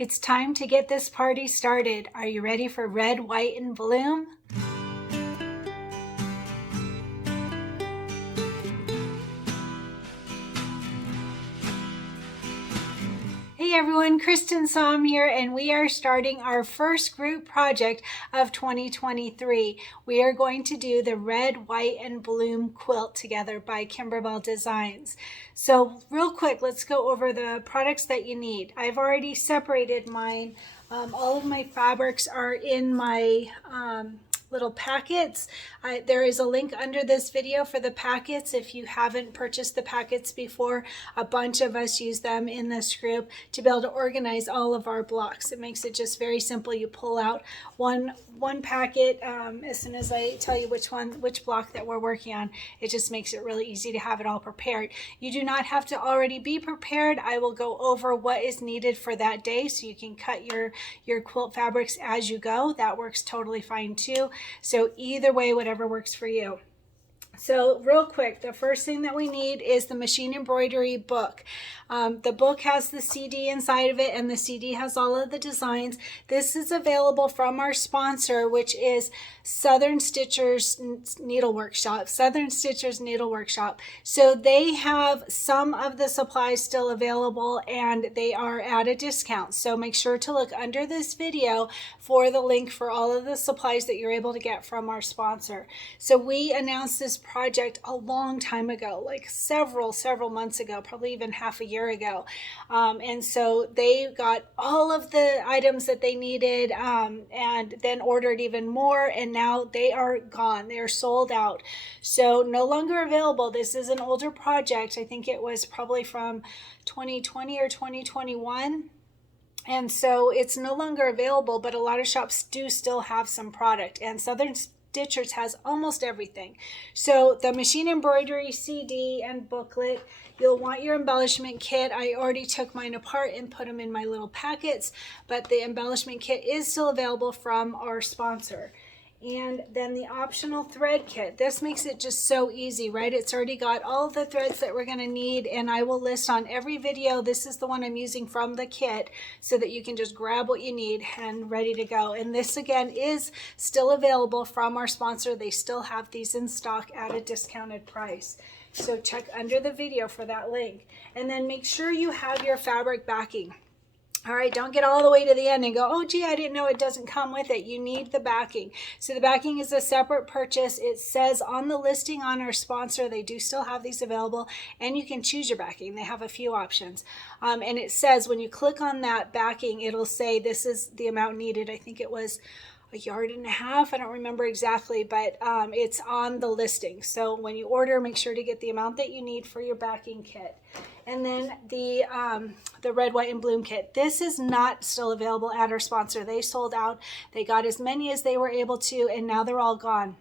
It's time to get this party started. Are you ready for red, white, and bloom? Hey everyone, Cristin here, and we are starting our first group project of 2023. We are going to do the Red, White, and Bloom quilt together by Kimberbell Designs. So real quick, let's go over the products that you need. I've already separated mine. All of my fabrics are in my little packets. There is a link under this video for the packets. If you haven't purchased the packets before, a bunch of us use them in this group to be able to organize all of our blocks. It makes it just very simple. You pull out one packet as soon as I tell you which block that we're working on. It just makes it really easy to have it all prepared. You do not have to already be prepared. I will go over what is needed for that day so you can cut your quilt fabrics as you go. That works totally fine too. So either way, whatever works for you. So real quick, the first thing that we need is the machine embroidery book. The book has the CD inside of it, and the CD has all of the designs. This is available from our sponsor, which is Southern Stitchers Needle Workshop. So they have some of the supplies still available, and they are at a discount. So make sure to look under this video for the link for all of the supplies that you're able to get from our sponsor. So we announced this project a long time ago, like several months ago, probably even half a year ago. And so they got all of the items that they needed and then ordered even more, and now they are gone. They are sold out. So no longer available. This is an older project. I think it was probably from 2020 or 2021. And so it's no longer available, but a lot of shops do still have some product, and Southern Stitchers has almost everything. So the machine embroidery CD and booklet, you'll want your embellishment kit. I already took mine apart and put them in my little packets, but the embellishment kit is still available from our sponsor. And then the optional thread kit. This makes it just so easy, right? It's already got all of the threads that we're going to need, and I will list on every video. This is the one I'm using from the kit so that you can just grab what you need and ready to go. And this again is still available from our sponsor. They still have these in stock at a discounted price. So check under the video for that link. And then make sure you have your fabric backing. All right, don't get all the way to the end and go, oh, gee, I didn't know it doesn't come with it. You need the backing. So the backing is a separate purchase. It says on the listing on our sponsor, they do still have these available, and you can choose your backing. They have a few options. And it says when you click on that backing, it'll say this is the amount needed. I think it was a yard and a half. I don't remember exactly, but it's on the listing. So when you order, make sure to get the amount that you need for your backing kit. And then the red, white, and bloom kit. This is not still available at our sponsor. They sold out. They got as many as they were able to, and now they're all gone.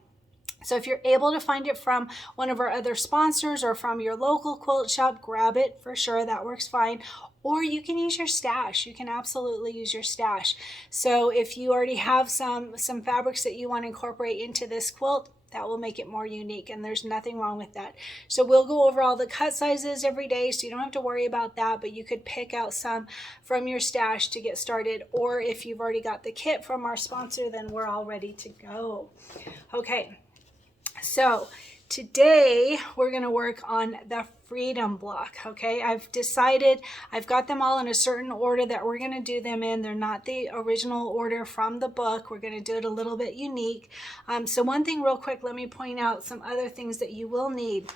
So if you're able to find it from one of our other sponsors or from your local quilt shop, grab it for sure. That works fine. Or you can use your stash. You can absolutely use your stash. So if you already have some fabrics that you want to incorporate into this quilt, that will make it more unique, and there's nothing wrong with that. So we'll go over all the cut sizes every day, so you don't have to worry about that, but you could pick out some from your stash to get started, or if you've already got the kit from our sponsor, then we're all ready to go. Okay, so today we're going to work on the freedom block. Okay, I've got them all in a certain order that we're going to do them in. They're not the original order from the book. We're going to do it a little bit unique. So one thing real quick, let me point out some other things that you will need.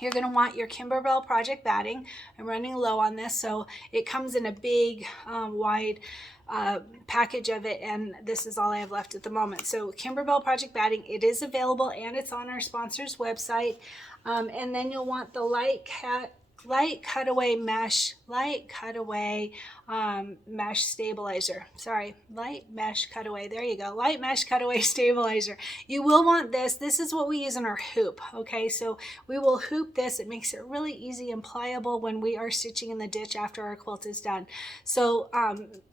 You're going to want your Kimberbell project batting. I'm running low on this, so it comes in a big wide package of it, and this is all I have left at the moment. So Kimberbell project batting, it is available, and it's on our sponsor's website. And then you'll want the light cutaway mesh stabilizer. Sorry, light mesh cutaway. There you go. Light mesh cutaway stabilizer. You will want this. This is what we use in our hoop. Okay, so we will hoop this. It makes it really easy and pliable when we are stitching in the ditch after our quilt is done. So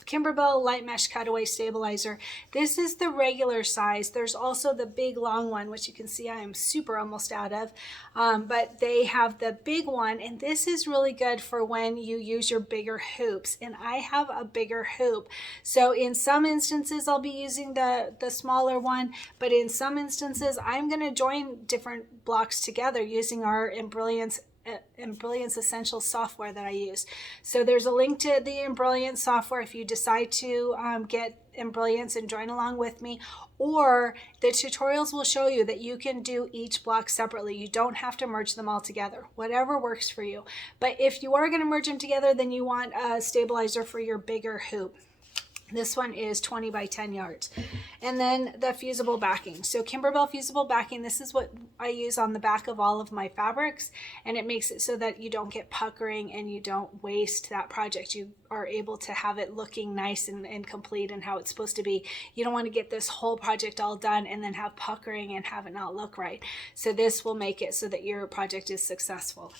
Kimberbell light mesh cutaway stabilizer. This is the regular size. There's also the big long one, which you can see I am super almost out of. But they have the big one, and this this is really good for when you use your bigger hoops, and I have a bigger hoop. So in some instances I'll be using the smaller one, but in some instances I'm going to join different blocks together using our Embrilliance Essential software that I use. So there's a link to the Embrilliance software if you decide to get Embrilliance and join along with me, or the tutorials will show you that you can do each block separately. You don't have to merge them all together, whatever works for you. But if you are going to merge them together, then you want a stabilizer for your bigger hoop. This one is 20 by 10 yards. And then the fusible backing. So Kimberbell fusible backing, this is what I use on the back of all of my fabrics, and it makes it so that you don't get puckering and you don't waste that project. You are able to have it looking nice and complete and how it's supposed to be. You don't want to get this whole project all done and then have puckering and have it not look right. So this will make it so that your project is successful.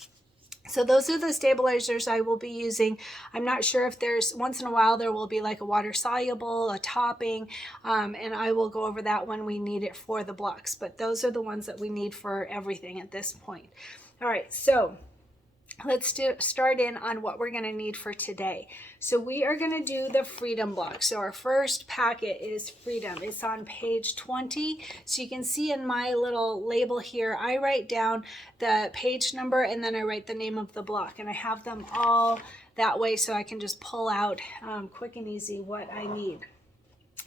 So those are the stabilizers I will be using. I'm not sure if there's, once in a while there will be like a water soluble, a topping, and I will go over that when we need it for the blocks. But those are the ones that we need for everything at this point. All right, so let's start in on what we're going to need for today. So we are going to do the Freedom block. So our first packet is Freedom. It's on page 20. So you can see in my little label here, I write down the page number and then I write the name of the block, and I have them all that way so I can just pull out quick and easy what I need.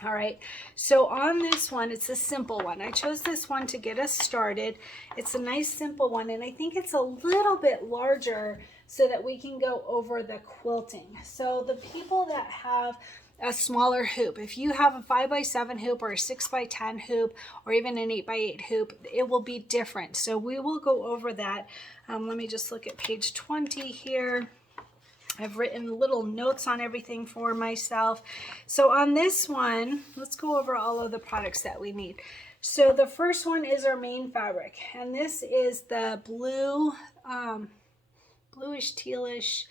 All right, so on this one, it's a simple one. I chose this one to get us started. It's a nice simple one, and I think it's a little bit larger so that we can go over the quilting. So the people that have a smaller hoop, if you have a 5x7 hoop or a 6x10 hoop or even an 8x8 hoop, it will be different. So we will go over that. Let me just look at page 20 here. I've written little notes on everything for myself. So on this one, let's go over all of the products that we need. So the first one is our main fabric, and this is the blue, bluish tealish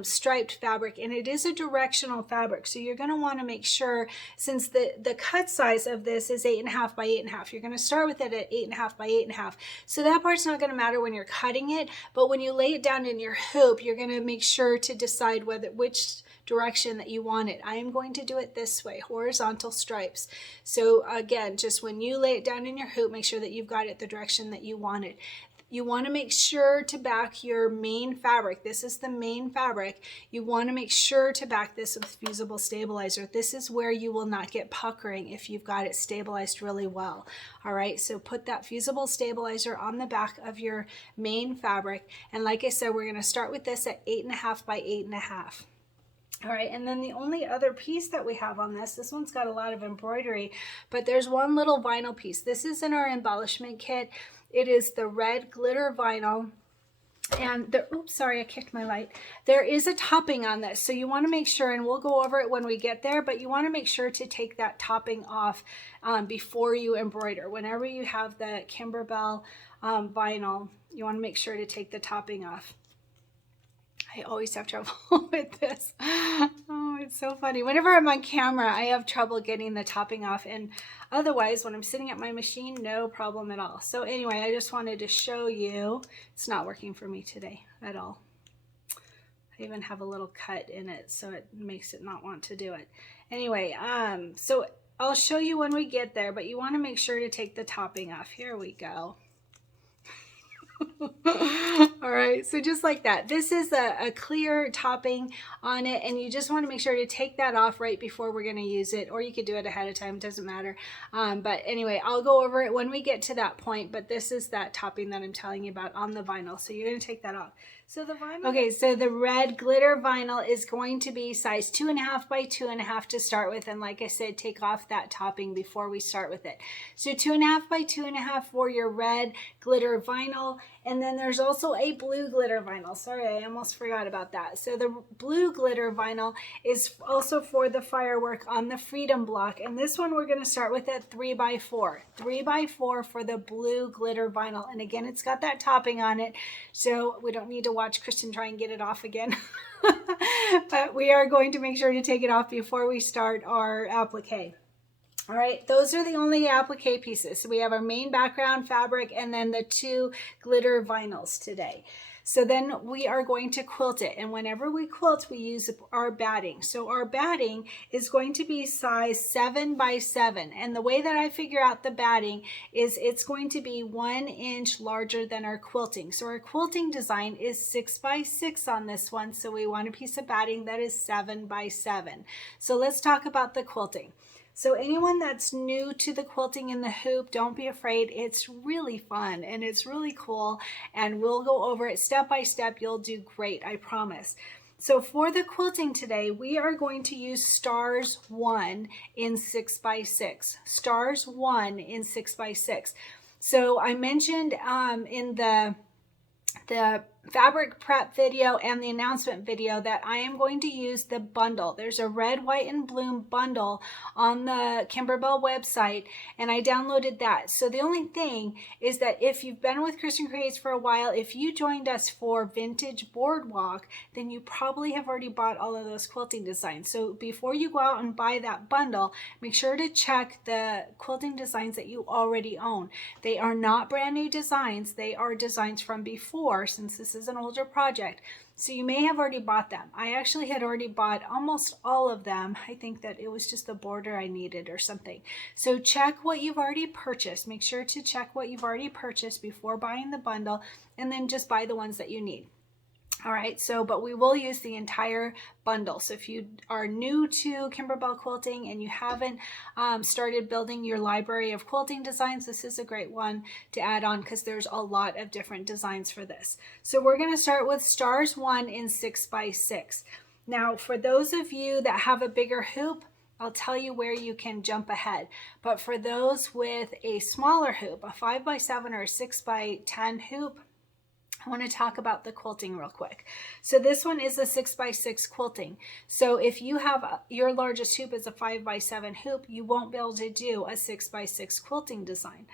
striped fabric, and it is a directional fabric. So you're going to want to make sure, since the cut size of this is 8.5 by 8.5, you're going to start with it at 8.5 by 8.5. So that part's not going to matter when you're cutting it, but when you lay it down in your hoop, you're going to make sure to decide which direction that you want it. I am going to do it this way, horizontal stripes. So again, just when you lay it down in your hoop, make sure that you've got it the direction that you want it. You want to make sure to back your main fabric. This is the main fabric. You want to make sure to back this with fusible stabilizer. This is where you will not get puckering if you've got it stabilized really well. All right, so put that fusible stabilizer on the back of your main fabric. And like I said, we're going to start with this at 8.5 by 8.5. All right, and then the only other piece that we have on this one's got a lot of embroidery, but there's one little vinyl piece. This is in our embellishment kit. It is the red glitter vinyl, and oops, sorry, I kicked my light. There is a topping on this, so you want to make sure, and we'll go over it when we get there, but you want to make sure to take that topping off before you embroider. Whenever you have the Kimberbell vinyl, you want to make sure to take the topping off. I always have trouble with this. Oh, it's so funny. Whenever I'm on camera, I have trouble getting the topping off. And otherwise, when I'm sitting at my machine, no problem at all. So anyway, I just wanted to show you. It's not working for me today at all. I even have a little cut in it, so it makes it not want to do it. Anyway, so I'll show you when we get there, but you want to make sure to take the topping off. Here we go. All right, so just like that, this is a clear topping on it, and you just want to make sure to take that off right before we're going to use it, or you could do it ahead of time, doesn't matter. But anyway, I'll go over it when we get to that point, but this is that topping that I'm telling you about on the vinyl, so you're going to take that off. So the vinyl, okay, so the red glitter vinyl is going to be size 2.5 by 2.5 to start with, and like I said, take off that topping before we start with it. So 2.5 by 2.5 for your red glitter vinyl, and then there's also a blue glitter vinyl. Sorry, I almost forgot about that. So the blue glitter vinyl is also for the firework on the Freedom block, and this one we're going to start with at 3x4. 3x4 for the blue glitter vinyl, and again, it's got that topping on it, so we don't need to watch Cristin try and get it off again. But we are going to make sure to take it off before we start our applique. All right, those are the only applique pieces. So we have our main background fabric and then the two glitter vinyls today. So then we are going to quilt it. And whenever we quilt, we use our batting. So our batting is going to be size 7 by 7. And the way that I figure out the batting is it's going to be 1 inch larger than our quilting. So our quilting design is 6 by 6 on this one. So we want a piece of batting that is 7 by 7. So let's talk about the quilting. So anyone that's new to the quilting in the hoop, don't be afraid. It's really fun and it's really cool, and we'll go over it step by step. You'll do great, I promise. So for the quilting today, we are going to use stars 1 in 6 by 6. Stars 1 in 6 by 6. So I mentioned in the fabric prep video and the announcement video that I am going to use the bundle. There's a red, white, and bloom bundle on the Kimberbell website, and I downloaded that. So the only thing is that if you've been with Cristin Creates for a while, if you joined us for Vintage Boardwalk, then you probably have already bought all of those quilting designs. So before you go out and buy that bundle, make sure to check the quilting designs that you already own. They are not brand new designs. They are designs from before, since this is an older project. So you may have already bought them. I actually had already bought almost all of them. I think that it was just the border I needed or something. So check what you've already purchased. Make sure to check what you've already purchased before buying the bundle, and then just buy the ones that you need. All right, so, but we will use the entire bundle. So if you are new to Kimberbell quilting and you haven't started building your library of quilting designs, this is a great one to add on because there's a lot of different designs for this. So we're going to start with stars 1 in 6 by 6. Now, for those of you that have a bigger hoop, I'll tell you where you can jump ahead. But for those with a smaller hoop, a 5 by 7 or a 6 by 10 hoop, I want to talk about the quilting real quick. So this one is a 6 by 6 quilting. So if you have your largest hoop is a 5 by 7 hoop, you won't be able to do a 6 by 6 quilting design.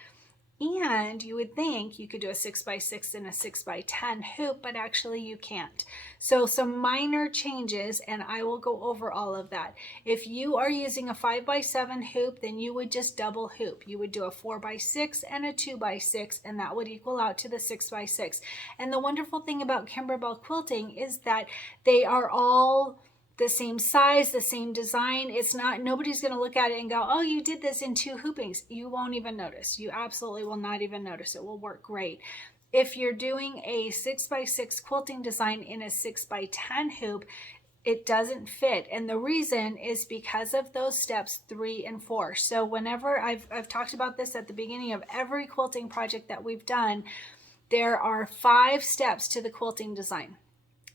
And you would think you could do a 6 by 6 and a 6 by 10 hoop, but actually you can't. So some minor changes, and I will go over all of that. If you are using a 5 by 7 hoop, then you would just double hoop. You would do a 4 by 6 and a 2 by 6, and that would equal out to the 6 by 6. And the wonderful thing about Kimberbell quilting is that they are all the same size, the same design. It's not, nobody's going to look at it and go, oh, you did this in 2 hoopings. You won't even notice. You absolutely will not even notice. It will work great. If you're doing a 6 by 6 quilting design in a 6 by 10 hoop, it doesn't fit. And the reason is because of those steps 3 and 4. So whenever I've talked about this at the beginning of every quilting project that we've done, there are 5 steps to the quilting design.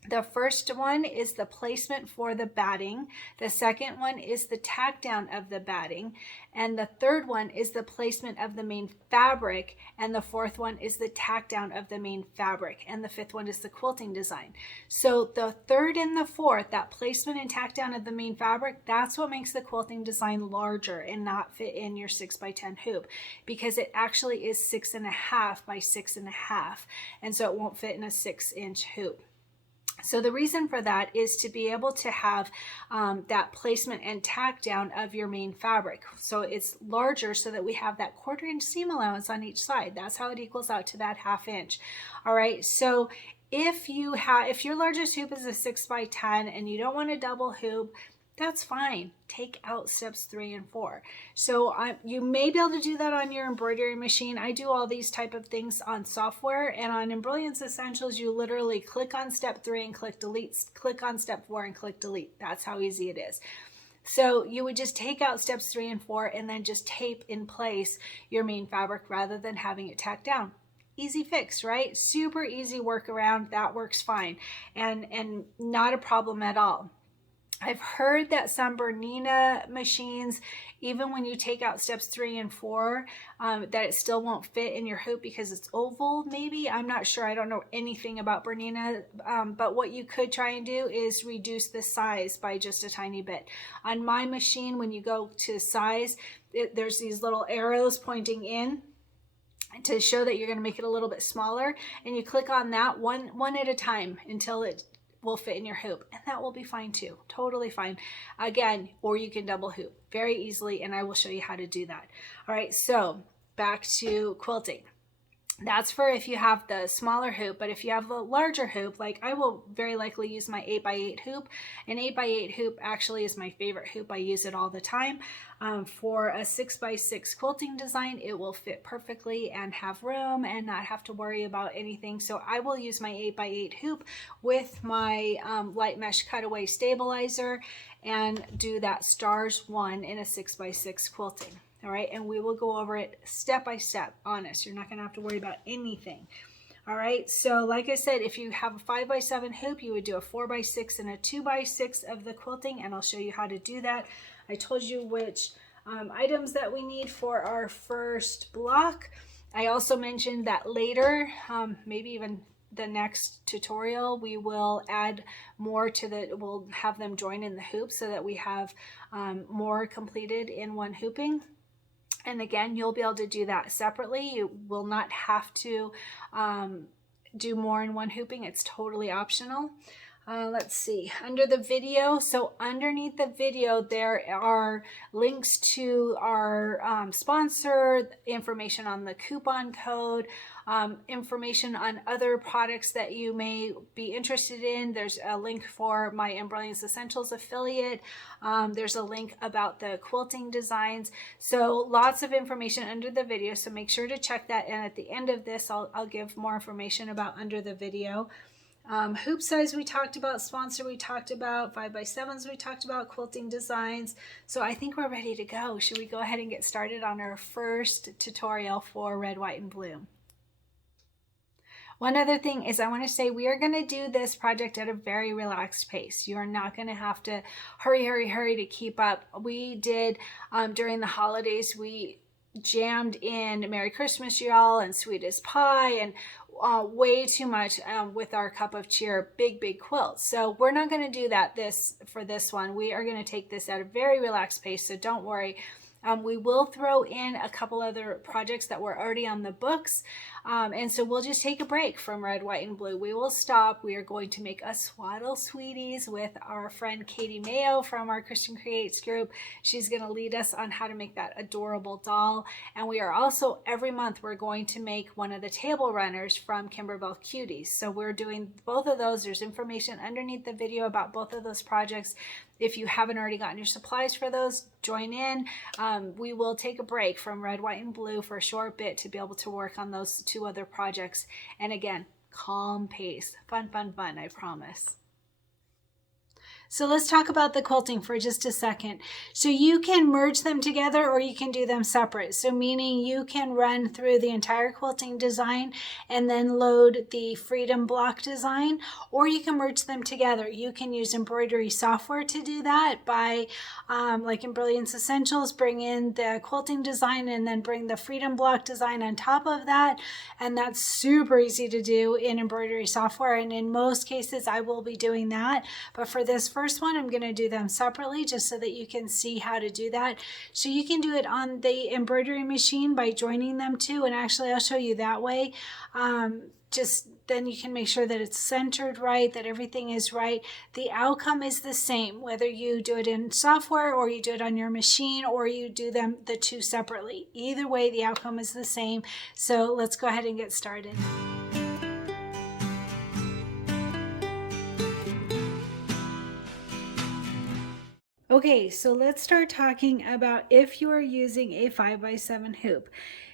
The first one is the placement for the batting. The second one is the tack down of the batting. And the third one is the placement of the main fabric. And the fourth one is the tack down of the main fabric. And the fifth one is the quilting design. So the third and the fourth, that placement and tack down of the main fabric, that's what makes the quilting design larger and not fit in your 6 by 10 hoop, because it actually is 6.5 by 6.5. And so it won't fit in a 6-inch hoop. So the reason for that is to be able to have that placement and tack down of your main fabric. So it's larger so that we have that 1/4 inch seam allowance on each side. That's how it equals out to that 1/2 inch. All right, so if your largest hoop is a 6 by 10 and you don't want a double hoop, that's fine. Take out steps 3 and 4. So you may be able to do that on your embroidery machine. I do all these type of things on software, and on Embrilliance Essentials, you literally click on step 3 and click delete, click on step 4 and click delete. That's how easy it is. So you would just take out steps 3 and 4 and then just tape in place your main fabric rather than having it tacked down. Easy fix, right? Super easy workaround. That works fine and not a problem at all. I've heard that some Bernina machines, even when you take out steps 3 and 4, that it still won't fit in your hoop because it's oval, maybe. I'm not sure. I don't know anything about Bernina, but what you could try and do is reduce the size by just a tiny bit. On my machine, when you go to size, there's these little arrows pointing in to show that you're going to make it a little bit smaller, and you click on that one at a time until it will fit in your hoop, and that will be fine too. Totally fine. Again, or you can double hoop very easily, and I will show you how to do that. All right, so back to quilting. That's for if you have the smaller hoop, but if you have the larger hoop, like I will very likely use my 8x8 hoop. An 8x8 hoop actually is my favorite hoop. I use it all the time. For a 6x6 quilting design, it will fit perfectly and have room and not have to worry about anything. So I will use my 8x8 hoop with my light mesh cutaway stabilizer and do that stars 1 in a 6x6 quilting. All right, and we will go over it step by step, honest. You're not going to have to worry about anything. All right, so like I said, if you have a 5x7 hoop, you would do a 4x6 and a 2x6 of the quilting, and I'll show you how to do that. I told you which items that we need for our first block. I also mentioned that later, maybe even the next tutorial, we will add more to the, we'll have them join in the hoop so that we have more completed in one hooping. And again, you'll be able to do that separately. You will not have to do more in one hooping. It's totally optional. Let's see, under the video, so underneath the video there are links to our sponsor, information on the coupon code, information on other products that you may be interested in. There's a link for my Embroidery Essentials affiliate. There's a link about the quilting designs. So lots of information under the video, so make sure to check that. And at the end of this, I'll give more information about under the video. Hoop size we talked about, sponsor we talked about, 5x7s we talked about, quilting designs. So I think we're ready to go. Should we go ahead and get started on our first tutorial for red, white, and blue? One other thing is I want to say we are going to do this project at a very relaxed pace. You are not going to have to hurry to keep up. We did during the holidays, we jammed in Merry Christmas Y'all and Sweet as Pie and way too much with our cup of cheer big quilts. So we're not going to do that for this one. We are going to take this at a very relaxed pace, so don't worry. We will throw in a couple other projects that were already on the books. And so we'll just take a break from red, white, and blue. We will stop. We are going to make a swaddle sweeties with our friend Katie Mayo from our Cristin Creates group. She's going to lead us on how to make that adorable doll. And we are also, every month, we're going to make one of the table runners from Kimberbell Cuties. So we're doing both of those. There's information underneath the video about both of those projects. If you haven't already gotten your supplies for those, join in. We will take a break from red, white, and blue for a short bit to be able to work on those two other projects. And again, calm pace. Fun, I promise. So let's talk about the quilting for just a second. So you can merge them together or you can do them separate. So meaning you can run through the entire quilting design and then load the Freedom block design, or you can merge them together. You can use embroidery software to do that by like Embroidery Essentials, bring in the quilting design and then bring the Freedom block design on top of that. And that's super easy to do in embroidery software. And in most cases, I will be doing that. But for this first one, I'm going to do them separately just so that you can see how to do that. So you can do it on the embroidery machine by joining them too. And actually, I'll show you that way. Just then you can make sure that it's centered right, that everything is right. The outcome is the same, whether you do it in software or you do it on your machine or you do them the two separately. Either way, the outcome is the same. So let's go ahead and get started. Okay, so let's start talking about if you are using a 5x7 hoop.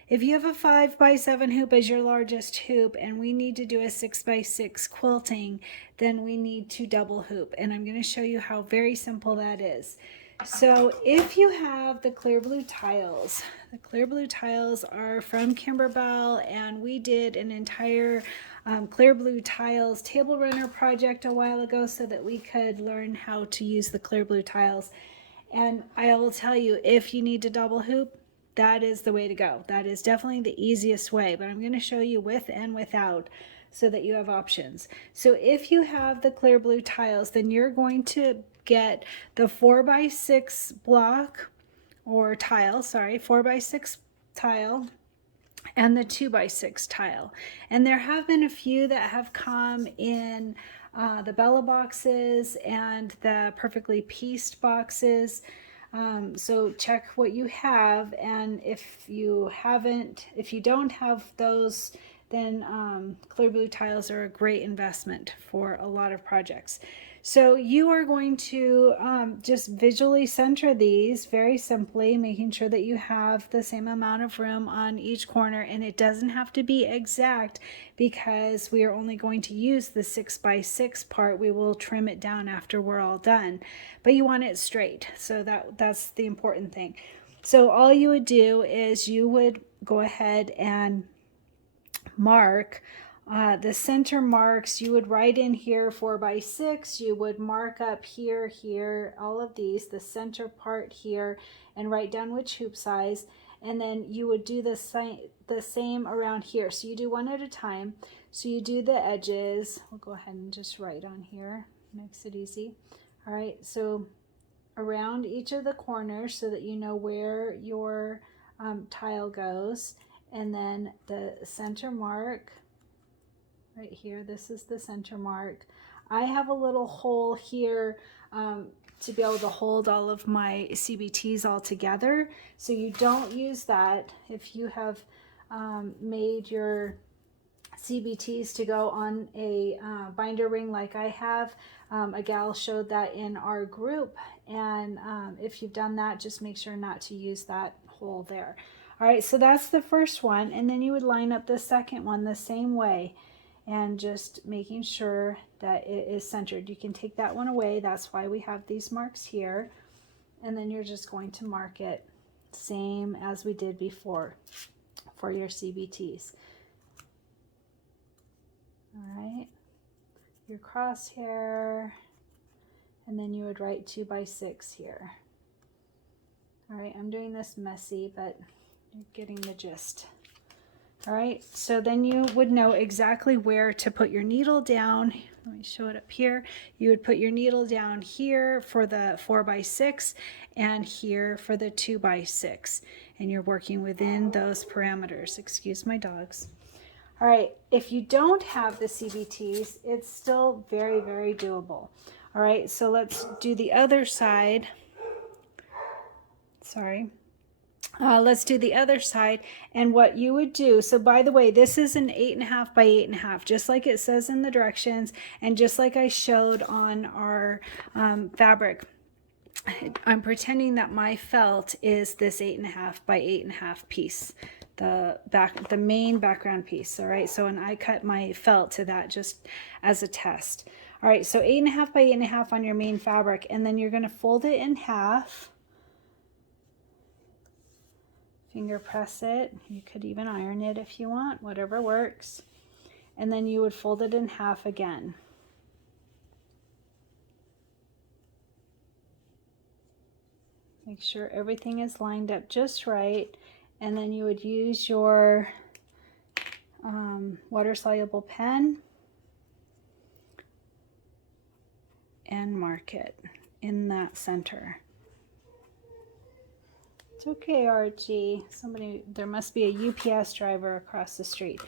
If you have a 5x7 hoop as your largest hoop and we need to do a 6x6 quilting, then we need to double hoop. And I'm going to show you how very simple that is. So if you have the clear blue tiles, the clear blue tiles are from Kimberbell, and we did an entire clear blue tiles table runner project a while ago so that we could learn how to use the clear blue tiles. And I will tell you, if you need to double hoop, that is the way to go. That is definitely the easiest way, but I'm going to show you with and without so that you have options. So if you have the clear blue tiles, then you're going to get the 4x6 block or tile, 4x6 tile and the 2x6 tile. And there have been a few that have come in the Bella boxes and the perfectly pieced boxes. So check what you have, and if you don't have those, then clear blue tiles are a great investment for a lot of projects. So you are going to just visually center these very simply, making sure that you have the same amount of room on each corner, and it doesn't have to be exact because we are only going to use the 6x6 part. We will trim it down after we're all done, but you want it straight. So that's the important thing. So all you would do is you would go ahead and mark the center marks. You would write in here 4x6. You would mark up here, here, all of these, the center part here, and write down which hoop size. And then you would do the same around here. So you do one at a time. So you do the edges. We'll go ahead and just write on here. Makes it easy. All right. So around each of the corners so that you know where your tile goes. And then the center mark right here, this is the center mark. I have a little hole here to be able to hold all of my CBTs all together. So you don't use that if you have made your CBTs to go on a binder ring like I have. A gal showed that in our group, and if you've done that, just make sure not to use that hole there. All right, so that's the first one, and then you would line up the second one the same way, and just making sure that it is centered. You can take that one away. That's why we have these marks here, and then you're just going to mark it same as we did before for your CBTs. All right, your crosshair, and then you would write 2x6 here. All right, I'm doing this messy, but you're getting the gist. All right, so then you would know exactly where to put your needle down. Let me show it up here. You would put your needle down here for the 4x6 and here for the 2x6, and you're working within those parameters. Excuse my dogs. All right, if you don't have the CBTs, it's still very, very doable. All right, so let's do the other side. Sorry. Let's do the other side. And what you would do, so by the way, this is an 8.5 by 8.5, just like it says in the directions, and just like I showed on our fabric. I'm pretending that my felt is this 8.5 by 8.5 piece, the main background piece. All right, so and I cut my felt to that just as a test. All right, so 8.5 by 8.5 on your main fabric, and then you're going to fold it in half. Finger press it. You could even iron it if you want, whatever works. And then you would fold it in half again. Make sure everything is lined up just right. And then you would use your water-soluble pen and mark it in that center. It's okay, Archie. There must be a UPS driver across the street.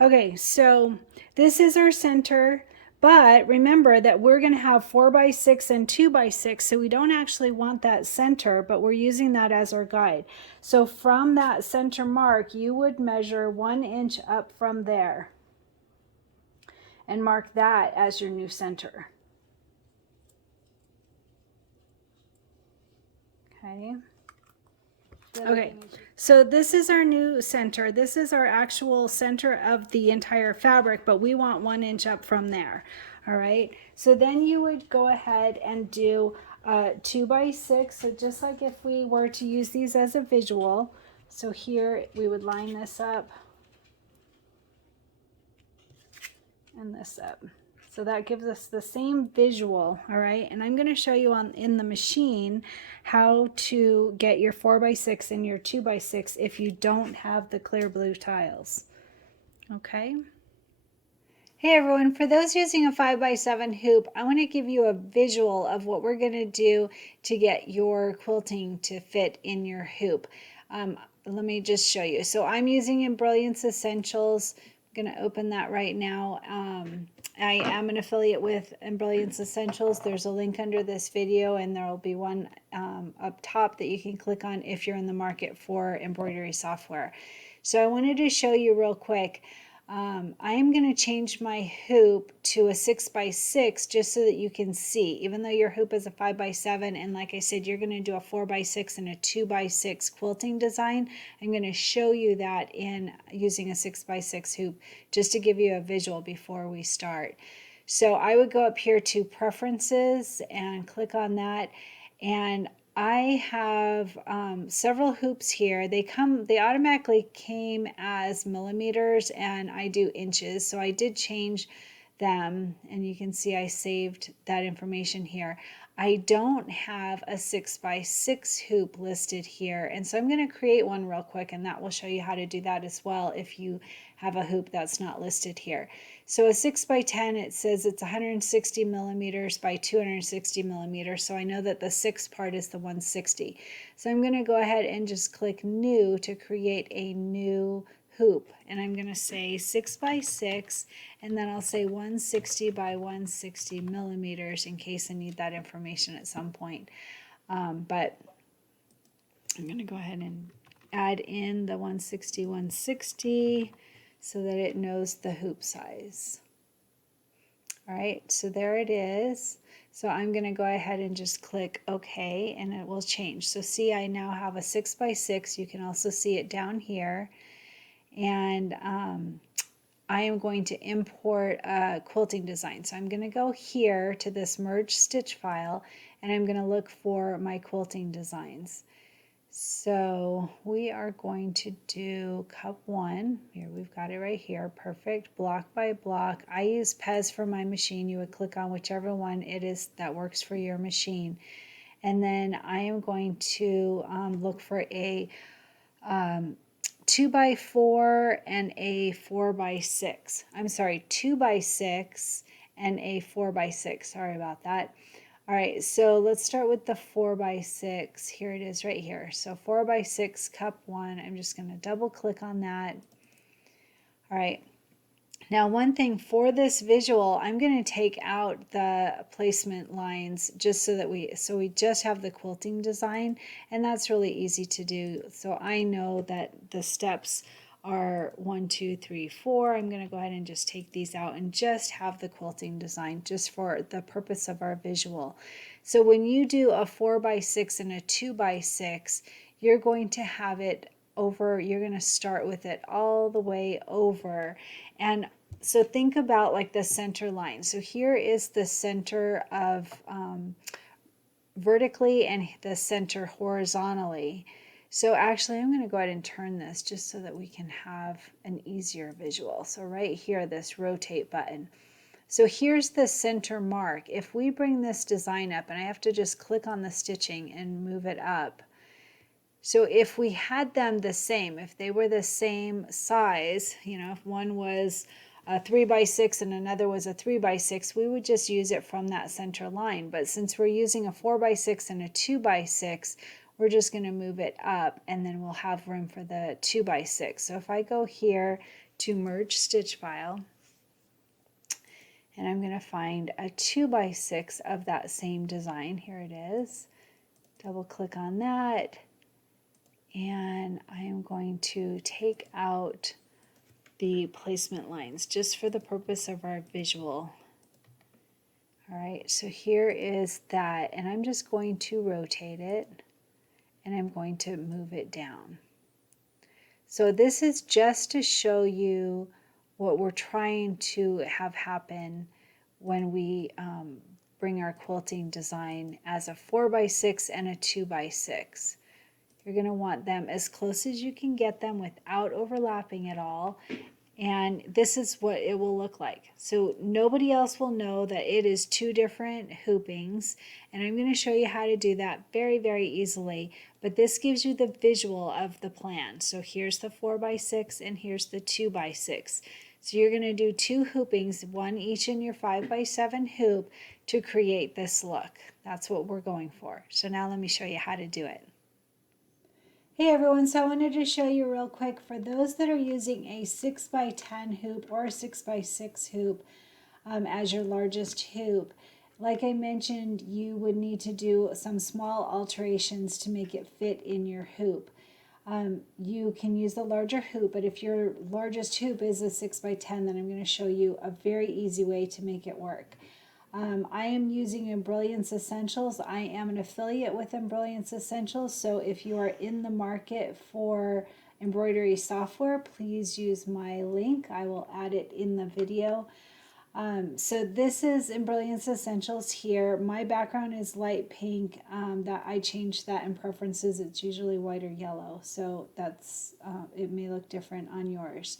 Okay, so this is our center, but remember that we're going to have 4x6 and 2x6, so we don't actually want that center, but we're using that as our guide. So from that center mark, you would measure 1 inch up from there and mark that as your new center. Okay. Okay, so this is our new center. This is our actual center of the entire fabric, but we want 1 inch up from there. All right, so then you would go ahead and do 2x6. So just like if we were to use these as a visual. So here we would line this up and this up. So that gives us the same visual, all right? And I'm gonna show you in the machine how to get your 4x6 and your 2x6 if you don't have the clear blue tiles, okay? Hey everyone, for those using a 5x7 hoop, I wanna give you a visual of what we're gonna do to get your quilting to fit in your hoop. Let me just show you. So I'm using Embellishment Essentials. I'm gonna open that right now. I am an affiliate with Embellishment Essentials. There's a link under this video, and there will be one up top that you can click on if you're in the market for embroidery software. So I wanted to show you real quick. I am going to change my hoop to a 6x6 just so that you can see, even though your hoop is a 5x7, and like I said, you're going to do a 4x6 and a 2x6 quilting design. I'm going to show you that in using a 6x6 hoop just to give you a visual before we start. So I would go up here to preferences and click on that, and I have several hoops here. They automatically came as millimeters, and I do inches. So I did change them, and you can see I saved that information here. I don't have a 6x6 hoop listed here, and so I'm going to create one real quick, and that will show you how to do that as well if you have a hoop that's not listed here. So a 6x10, it says it's 160 millimeters by 260 millimeters, so I know that the 6 part is the 160. So I'm going to go ahead and just click New to create a new hoop, and I'm going to say 6x6, and then I'll say 160 by 160 millimeters in case I need that information at some point. But I'm going to go ahead and add in the 160, 160 so that it knows the hoop size. All right, so there it is. So I'm going to go ahead and just click OK, and it will change. So see, I now have a 6x6. You can also see it down here. And I am going to import a quilting design. So I'm going to go here to this merge stitch file, and I'm going to look for my quilting designs. So we are going to do cup 1. Here, we've got it right here. Perfect. Block by block. I use Pez for my machine. You would click on whichever one it is that works for your machine. And then I am going to look for a 2x4 and a 4x6. I'm sorry, 2x6 and a 4x6. Sorry about that. All right, so let's start with the 4x6. Here it is right here. So 4x6 cup 1. I'm just going to double click on that. All right. Now, one thing for this visual, I'm going to take out the placement lines just so that we just have the quilting design, and that's really easy to do. So I know that the steps are 1, 2, 3, 4. I'm going to go ahead and just take these out and just have the quilting design just for the purpose of our visual. So when you do a 4x6 and a 2x6, you're going to have it over, you're going to start with it all the way over. And so think about like the center line. So here is the center of vertically and the center horizontally. So actually I'm going to go ahead and turn this just so that we can have an easier visual. So right here, this rotate button. So here's the center mark. If we bring this design up, and I have to just click on the stitching and move it up. So if we had them the same, if they were the same size, you know, if one was a 3x6 and another was a 3x6, we would just use it from that center line. But since we're using a 4x6 and a 2x6, we're just going to move it up, and then we'll have room for the 2x6. So if I go here to merge stitch file, and I'm going to find a 2x6 of that same design, here it is, double click on that, and I am going to take out the placement lines just for the purpose of our visual. All right, so here is that, and I'm just going to rotate it, and I'm going to move it down. So this is just to show you what we're trying to have happen when we bring our quilting design as a 4x6 and a 2x6. You're going to want them as close as you can get them without overlapping at all. And this is what it will look like. So nobody else will know that it is two different hoopings. And I'm going to show you how to do that very, very easily. But this gives you the visual of the plan. So here's the 4x6 and here's the 2x6. So you're going to do two hoopings, one each in your 5x7 hoop to create this look. That's what we're going for. So now let me show you how to do it. Hey everyone, so I wanted to show you real quick for those that are using a 6x10 hoop or a 6x6 hoop as your largest hoop. Like I mentioned, you would need to do some small alterations to make it fit in your hoop. You can use the larger hoop, but if your largest hoop is a 6x10, then I'm going to show you a very easy way to make it work. I am using Embellishment Essentials. I am an affiliate with Embellishment Essentials, so if you are in the market for embroidery software, please use my link. I will add it in the video. So this is Embellishment Essentials here. My background is light pink. That I changed that in preferences. It's usually white or yellow, so that's it may look different on yours.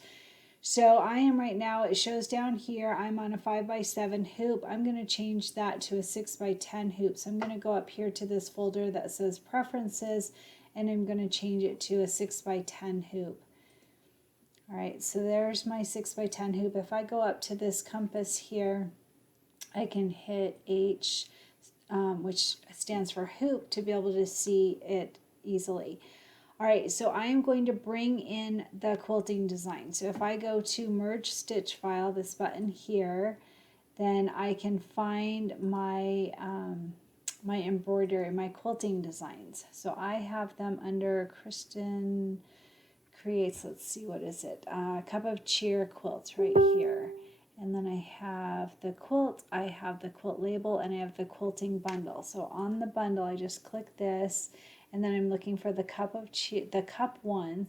So I am right now, it shows down here, I'm on a 5x7 hoop. I'm going to change that to a 6x10 hoop. So I'm going to go up here to this folder that says preferences, and I'm going to change it to a 6x10 hoop. All right, so there's my 6x10 hoop. If I go up to this compass here, I can hit H, which stands for hoop, to be able to see it easily. All right, so I am going to bring in the quilting design. So if I go to merge stitch file, this button here, then I can find my my embroidery, my quilting designs. So I have them under Cristin creates, let's see, what is it? Cup of Cheer quilts right here. And then I have the quilt, I have the quilt label, and I have the quilting bundle. So on the bundle, I just click this, and then I'm looking for the cup of cheer, the cup one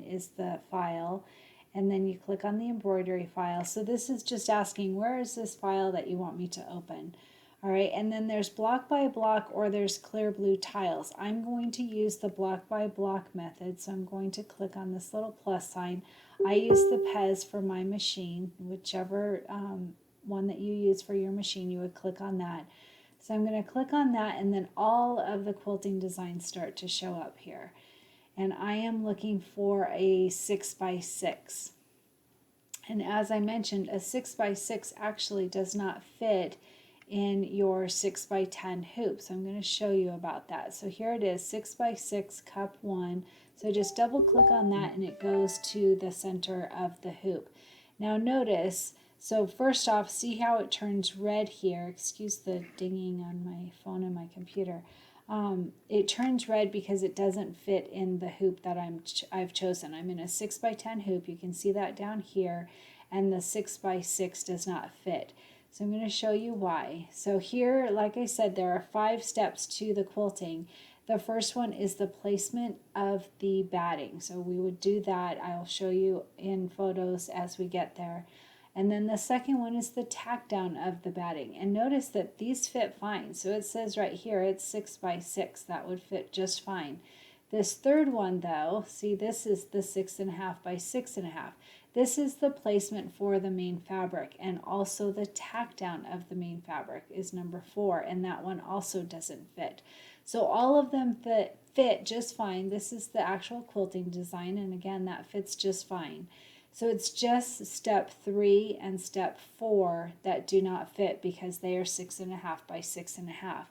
is the file, and then you click on the embroidery file. So this is just asking, where is this file that you want me to open? All right, and then there's block by block, or there's clear blue tiles. I'm going to use the block by block method, so I'm going to click on this little plus sign. I use the Pez for my machine, whichever one that you use for your machine, you would click on that. So I'm going to click on that, and then all of the quilting designs start to show up here. And I am looking for a 6x6. And as I mentioned, a 6x6 actually does not fit in your 6x10 hoop. So I'm going to show you about that. So here it is, 6x6 cup 1. So just double click on that and it goes to the center of the hoop. Now notice, so first off, see how it turns red here. Excuse the dinging on my phone and my computer. It turns red because it doesn't fit in the hoop that I've chosen. I'm in a 6x10 hoop. You can see that down here, and the 6x6 does not fit. So I'm going to show you why. So here, like I said, there are 5 steps to the quilting. The first one is the placement of the batting. So we would do that. I'll show you in photos as we get there. And then the second one is the tack down of the batting. And notice that these fit fine. So it says right here it's 6x6. That would fit just fine. This third one though, see, this is the 6.5 by 6.5. This is the placement for the main fabric, and also the tack down of the main fabric is number 4, and that one also doesn't fit. So all of them fit just fine. This is the actual quilting design, and again, that fits just fine. So it's just step 3 and step 4 that do not fit because they are 6.5 by 6.5.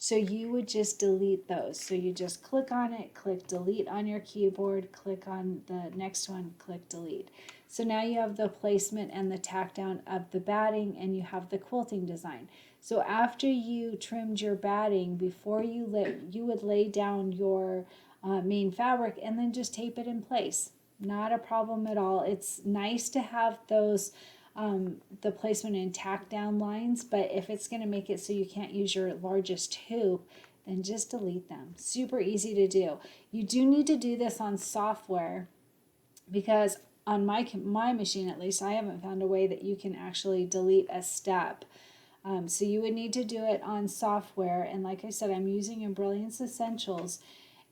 So you would just delete those. So you just click on it, click delete on your keyboard, click on the next one, click delete. So now you have the placement and the tack down of the batting, and you have the quilting design. So after you trimmed your batting, before you would lay down your main fabric and then just tape it in place. Not a problem at all. It's nice to have those the placement and tack down lines, but if it's going to make it so you can't use your largest hoop, then just delete them. Super easy to do. You do need to do this on software, because on my machine at least, I haven't found a way that you can actually delete a step. So you would need to do it on software, and like I said, I'm using Embellishment Essentials,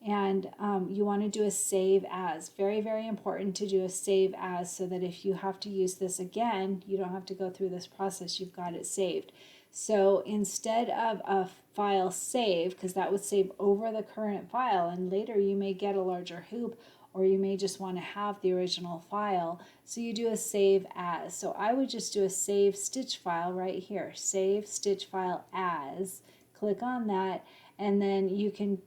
and you want to do a save as. Very, very important to do a save as, so that if you have to use this again, you don't have to go through this process. You've got it saved. So instead of a file save, because that would save over the current file, and later you may get a larger hoop, or you may just want to have the original file, so you do a save as. So I would just do a save stitch file right here, save stitch file as, click on that, and then you can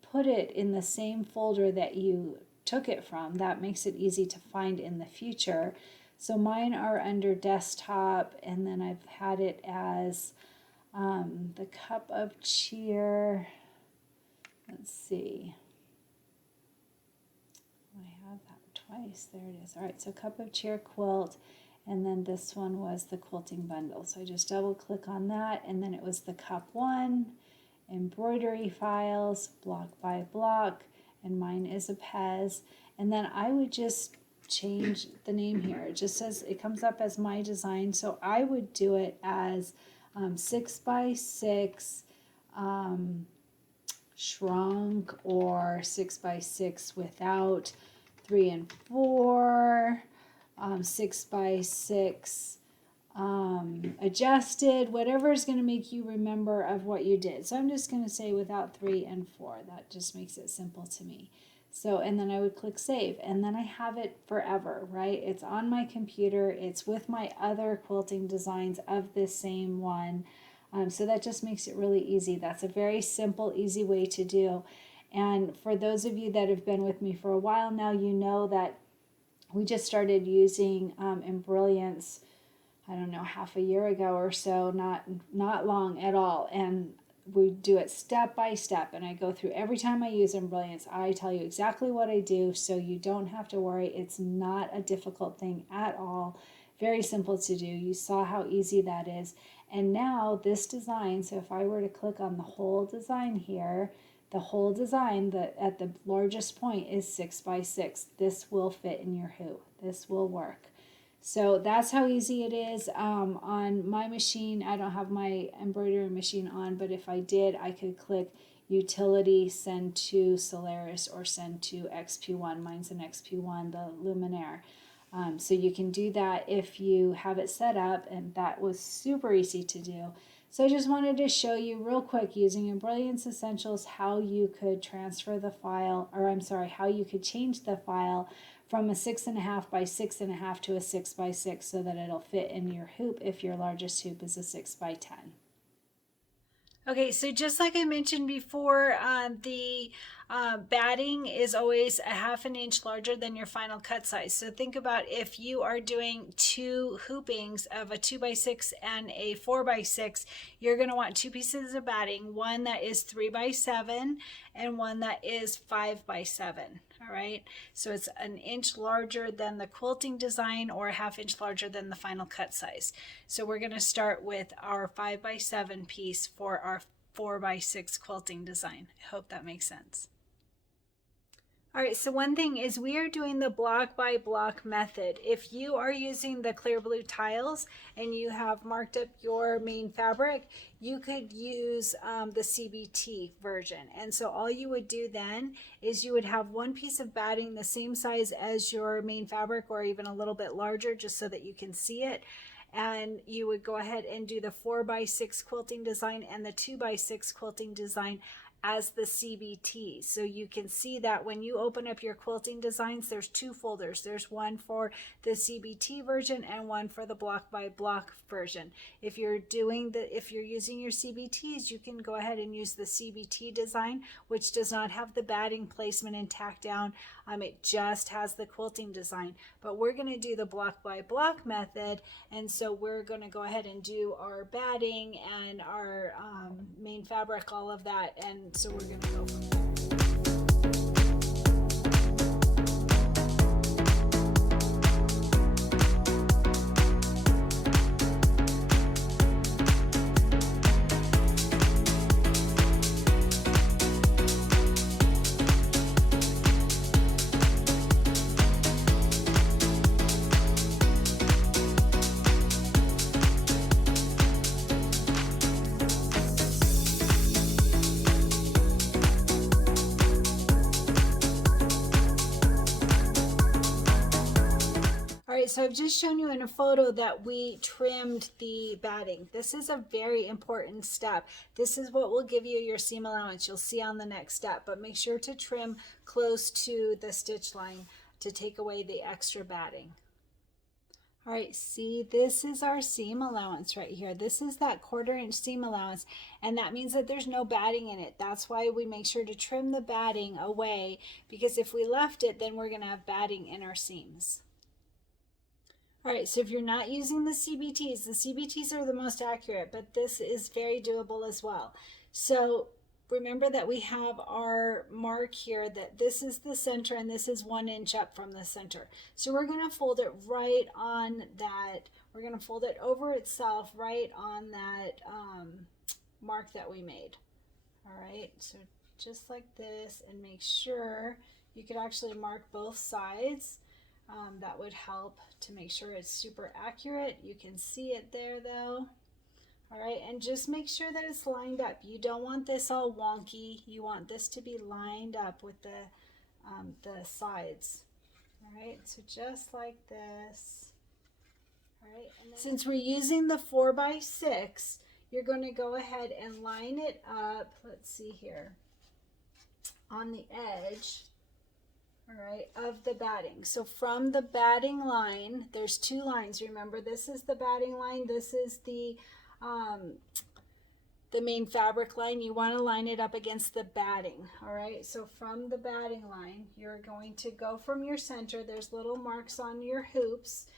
put it in the same folder that you took it from. That makes it easy to find in the future. So mine are under desktop, and then I've had it as the Cup of Cheer. Let's see. twice. There it is. All right, so cup of chair quilt, and then this one was the quilting bundle. So I just double click on that, and then it was the cup one, embroidery files, block by block, and mine is a Pez. And then I would just change the name here. It just says, it comes up as my design. So I would do it as 6 by 6 shrunk, or 6 by 6 without 3 and 4, 6 by 6 adjusted, whatever is going to make you remember of what you did. So I'm just going to say without 3 and 4. That just makes it simple to me. So, and then I would click save, and then I have it forever, right? It's on my computer. It's with my other quilting designs of this same one. So that just makes it really easy. That's a very simple, easy way to do. And for those of you that have been with me for a while now, you know that we just started using Embrilliance, I don't know, half a year ago or so, not long at all. And we do it step by step, and I go through every time I use Embrilliance. I tell you exactly what I do, so you don't have to worry. It's not a difficult thing at all. Very simple to do. You saw how easy that is. And now this design, so if I were to click on the whole design here, the whole design at the largest point is 6 by 6. This will fit in your hoop. This will work. So that's how easy it is. On my machine, I don't have my embroidery machine on, but if I did, I could click Utility, send to Solaris, or send to XP1. Mine's an XP1, the Luminaire. So you can do that if you have it set up, and that was super easy to do. So I just wanted to show you real quick, using Embrilliance Essentials, how you could transfer the file, or I'm sorry, how you could change the file from a 6.5 by 6.5 to a 6 by 6 so that it'll fit in your hoop if your largest hoop is a 6 by 10. Okay, so just like I mentioned before, the batting is always a 1/2 inch larger than your final cut size. So think about if you are doing 2 hoopings of a 2 by 6 and a 4 by 6, you're going to want 2 pieces of batting, one that is 3 by 7 and one that is 5 by 7. All right, so it's an inch larger than the quilting design, or a 1/2 inch larger than the final cut size. So we're going to start with our 5 by 7 piece for our 4 by 6 quilting design. I hope that makes sense. All right, so one thing is we are doing the block by block method. If you are using the clear blue tiles and you have marked up your main fabric, you could use the CBT version. And so all you would do then is you would have one piece of batting the same size as your main fabric, or even a little bit larger, just so that you can see it. And you would go ahead and do the 4 by 6 quilting design and the 2 by 6 quilting design as the CBT. So you can see that when you open up your quilting designs, there's 2 folders. There's one for the CBT version and one for the block by block version. If you're using your CBTs, you can go ahead and use the CBT design, which does not have the batting placement and tack down. It just has the quilting design. But we're going to do the block by block method, and so we're going to go ahead and do our batting and our main fabric, all of that, and so we're going to go from there. So I've just shown you in a photo that we trimmed the batting. This is a very important step. This is what will give you your seam allowance. You'll see on the next step, but make sure to trim close to the stitch line to take away the extra batting. All right, see, this is our seam allowance right here. This is that 1/4 inch seam allowance, and that means that there's no batting in it. That's why we make sure to trim the batting away, because if we left it, then we're going to have batting in our seams. All right, so if you're not using the CBTs are the most accurate, but this is very doable as well. So remember that we have our mark here that this is the center and this is 1 inch up from the center. So we're going to fold it right on that. We're going to fold it over itself right on that mark that we made. All right, so just like this, and make sure you could actually mark both sides. That would help to make sure it's super accurate. You can see it there though. All right, and just make sure that it's lined up. You don't want this all wonky. You want this to be lined up with the sides. All right, so just like this. All right, and then, since we're using the 4x6, you're going to go ahead and line it up. Let's see here, on the edge. All right, of the batting. So from the batting line, there's 2 lines. Remember, this is the batting line. This is the main fabric line. You want to line it up against the batting. All right, so from the batting line, you're going to go from your center. There's little marks on your hoops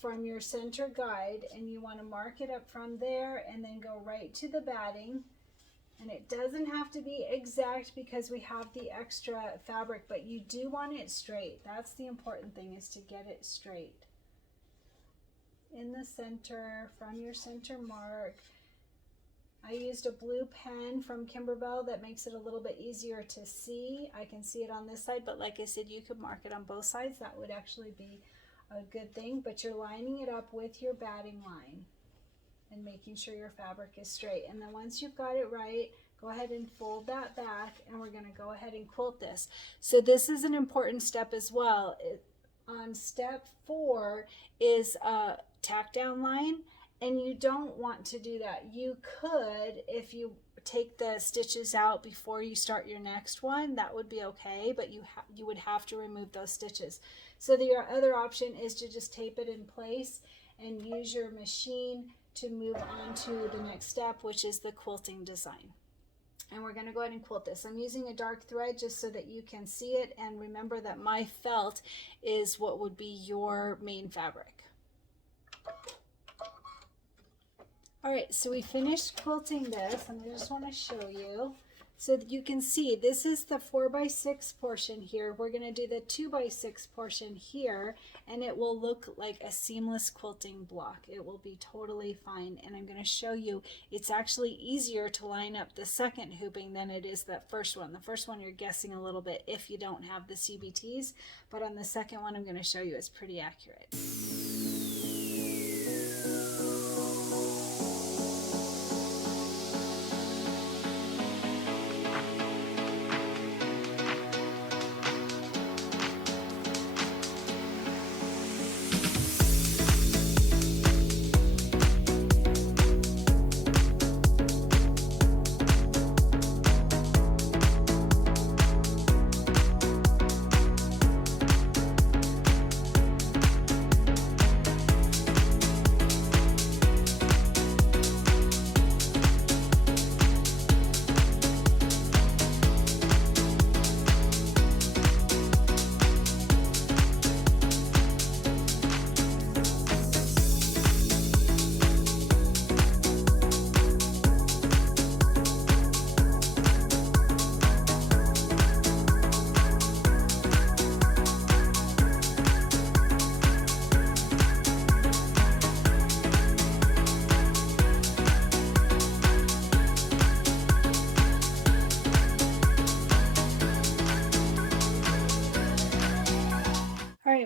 from your center guide, and you want to mark it up from there and then go right to the batting. And it doesn't have to be exact because we have the extra fabric, but you do want it straight. That's the important thing, is to get it straight. In the center, from your center mark. I used a blue pen from Kimberbell that makes it a little bit easier to see. I can see it on this side, but like I said, you could mark it on both sides. That would actually be a good thing, but you're lining it up with your batting line and making sure your fabric is straight. And then once you've got it right, go ahead and fold that back, and we're going to go ahead and quilt this. So this is an important step as well. On step 4 is a tack down line, and you don't want to do that. You could, if you take the stitches out before you start your next one, that would be okay, but you would have to remove those stitches. So the other option is to just tape it in place and use your machine to move on to the next step, which is the quilting design. And we're going to go ahead and quilt this. I'm using a dark thread just so that you can see it, and remember that my felt is what would be your main fabric. All right, so we finished quilting this, and I just want to show you so that you can see this is the 4x6 portion here. We're going to do the 2x6 portion here, and it will look like a seamless quilting block. It will be totally fine, and I'm going to show you it's actually easier to line up the second hooping than it is that first one. The first one you're guessing a little bit if you don't have the CBTs, but on the second one I'm going to show you it's pretty accurate.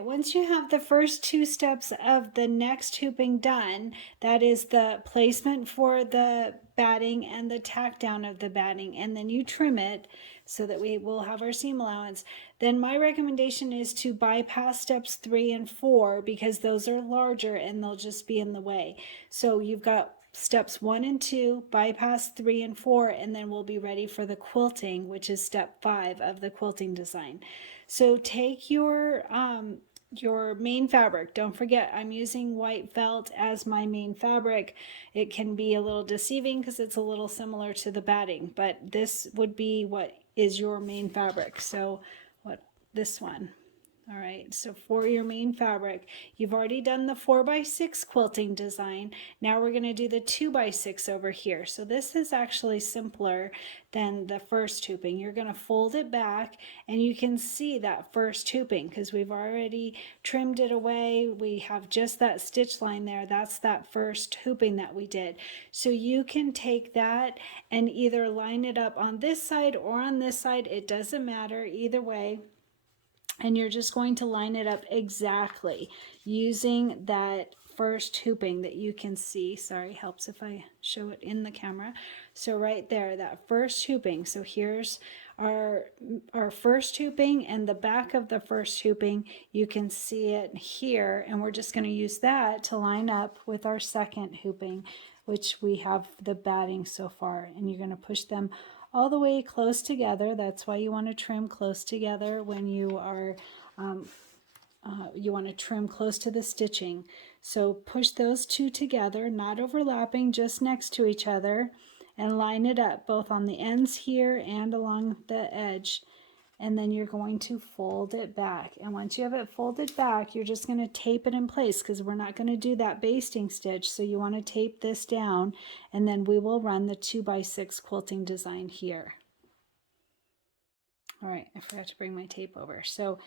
Once you have the first 2 steps of the next hooping done, that is the placement for the batting and the tack down of the batting, and then you trim it so that we will have our seam allowance, then my recommendation is to bypass steps 3 and 4 because those are larger and they'll just be in the way. So you've got steps 1 and 2, bypass 3 and 4, and then we'll be ready for the quilting, which is step 5 of the quilting design. So take your main fabric. Don't forget, I'm using white felt as my main fabric. It can be a little deceiving because it's a little similar to the batting, but this would be what is your main fabric. So this one. All right, so for your main fabric, you've already done the 4x6 quilting design. Now we're going to do the 2x6 over here. So this is actually simpler than the first hooping. You're going to fold it back, and you can see that first hooping because we've already trimmed it away. We have just that stitch line there. That's that first hooping that we did. So you can take that and either line it up on this side or on this side. It doesn't matter either way. And you're just going to line it up exactly using that first hooping that you can see. Sorry, helps if I show it in the camera. So right there, that first hooping. So here's our first hooping, and the back of the first hooping, you can see it here, and we're just going to use that to line up with our second hooping, which we have the batting so far. And you're going to push them all the way close together. That's why you want to trim close together when you are you want to trim close to the stitching. So push those two together, not overlapping, just next to each other, and line it up both on the ends here and along the edge. And then you're going to fold it back. And once you have it folded back, you're just going to tape it in place because we're not going to do that basting stitch. So you want to tape this down, and then we will run the 2x6 quilting design here. All right, I forgot to bring my tape over. So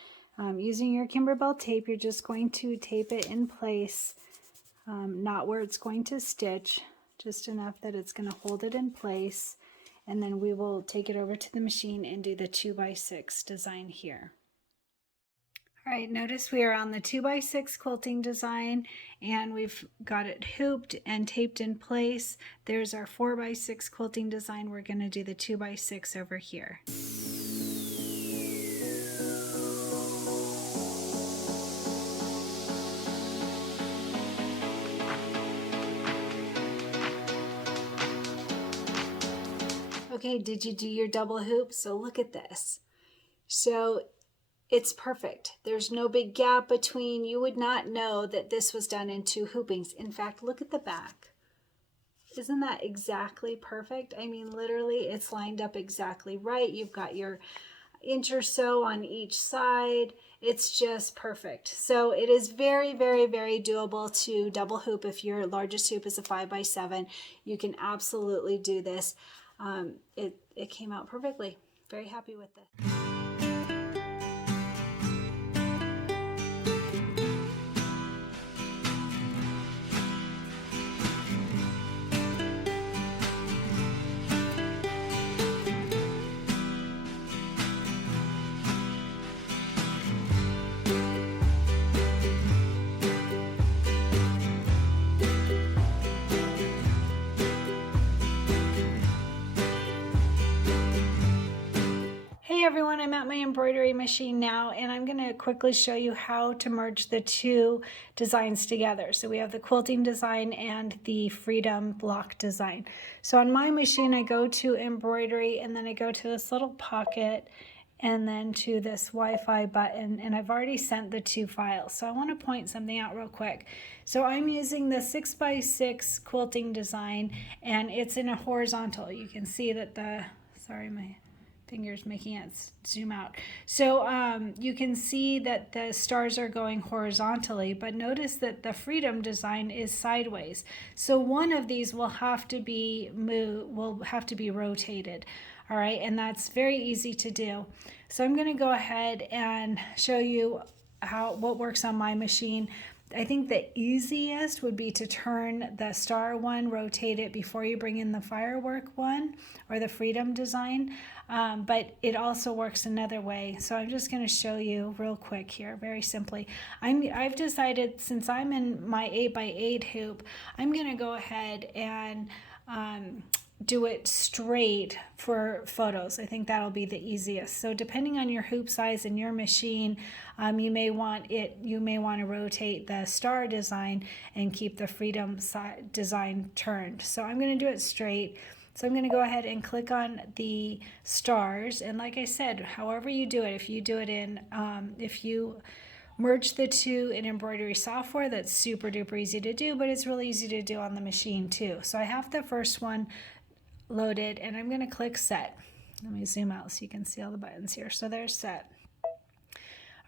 using your Kimberbell tape, you're just going to tape it in place, not where it's going to stitch, just enough that it's going to hold it in place. And then we will take it over to the machine and do the 2x6 design here. All right, notice we are on the 2x6 quilting design, and we've got it hooped and taped in place. There's our 4x6 quilting design. We're going to do the 2x6 over here. Okay, did you do your double hoop? So look at this. So it's perfect. There's no big gap between. You would not know that this was done in 2 hoopings. In fact, look at the back. Isn't that exactly perfect? I mean, literally, it's lined up exactly right. You've got your inch or so on each side. It's just perfect. So it is very, very, very doable to double hoop. If your largest hoop is a 5x7, you can absolutely do this. It came out perfectly. Very happy with it. Hey everyone, I'm at my embroidery machine now, and I'm going to quickly show you how to merge the 2 designs together. So we have the quilting design and the freedom block design. So on my machine, I go to embroidery, and then I go to this little pocket, and then to this Wi-Fi button, and I've already sent the 2 files. So I want to point something out real quick. So I'm using the 6x6 quilting design, and it's in a horizontal. You can see that sorry, my fingers making it zoom out. So you can see that the stars are going horizontally, but notice that the freedom design is sideways. So one of these will have to be rotated. All right, and that's very easy to do. So I'm going to go ahead and show you what works on my machine. I think the easiest would be to turn the star one, rotate it before you bring in the firework one or the freedom design. But it also works another way. So I'm just going to show you real quick here, very simply. I've decided, since I'm in my 8x8 hoop, I'm going to go ahead and do it straight for photos. I think that'll be the easiest. So depending on your hoop size and your machine, you may want to rotate the star design and keep the freedom design turned. So I'm going to do it straight. So I'm going to go ahead and click on the stars, and like I said, however you do it, if you do it in if you merge the 2 in embroidery software, that's super duper easy to do, but it's really easy to do on the machine too. So I have the first one loaded, and I'm going to click set. Let me zoom out so you can see all the buttons here. So there's set.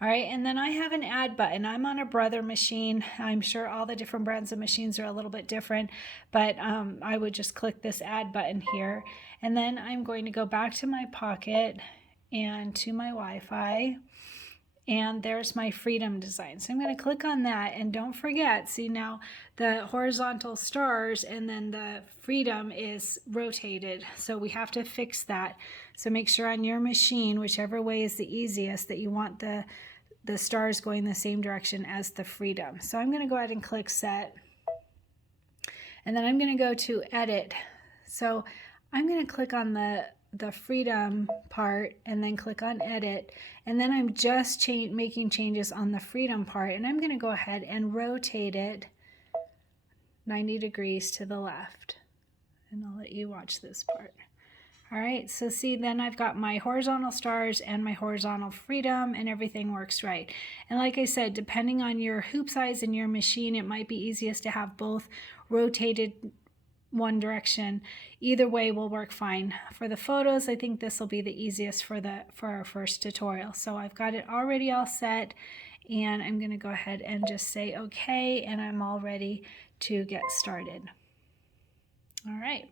All right, and then I have an add button. I'm on a Brother machine. I'm sure all the different brands of machines are a little bit different, but I would just click this add button here. And then I'm going to go back to my Pocket and to my Wi-Fi. And there's my Freedom design. So I'm going to click on that, and don't forget, see now the horizontal stars and then the Freedom is rotated. So we have to fix that. So make sure on your machine, whichever way is the easiest, that you want the stars going the same direction as the Freedom. So I'm going to go ahead and click set. And then I'm going to go to edit. So I'm going to click on the Freedom part and then click on edit, and then I'm just making changes on the Freedom part, and I'm going to go ahead and rotate it 90 degrees to the left, and I'll let you watch this part. All right, so see, then I've got my horizontal stars and my horizontal Freedom, and everything works right. And like I said, depending on your hoop size and your machine, it might be easiest to have both rotated one direction. Either way will work fine. For the photos, I think this will be the easiest for our first tutorial. So I've got it already all set, and I'm going to go ahead and just say okay, and I'm all ready to get started. All right.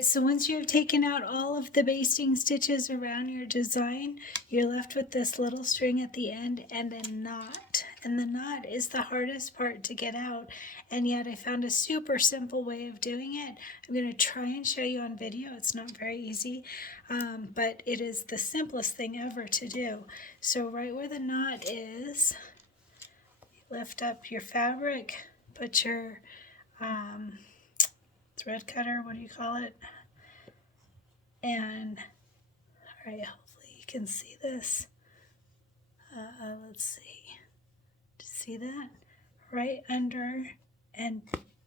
right, so once you have taken out all of the basting stitches around your design, you're left with this little string at the end and a knot. And the knot is the hardest part to get out, and yet I found a super simple way of doing it. I'm going to try and show you on video. It's not very easy, but it is the simplest thing ever to do. So right where the knot is, lift up your fabric, put your thread cutter, what do you call it? And all right, hopefully you can see this. Let's see. See that? Right under, and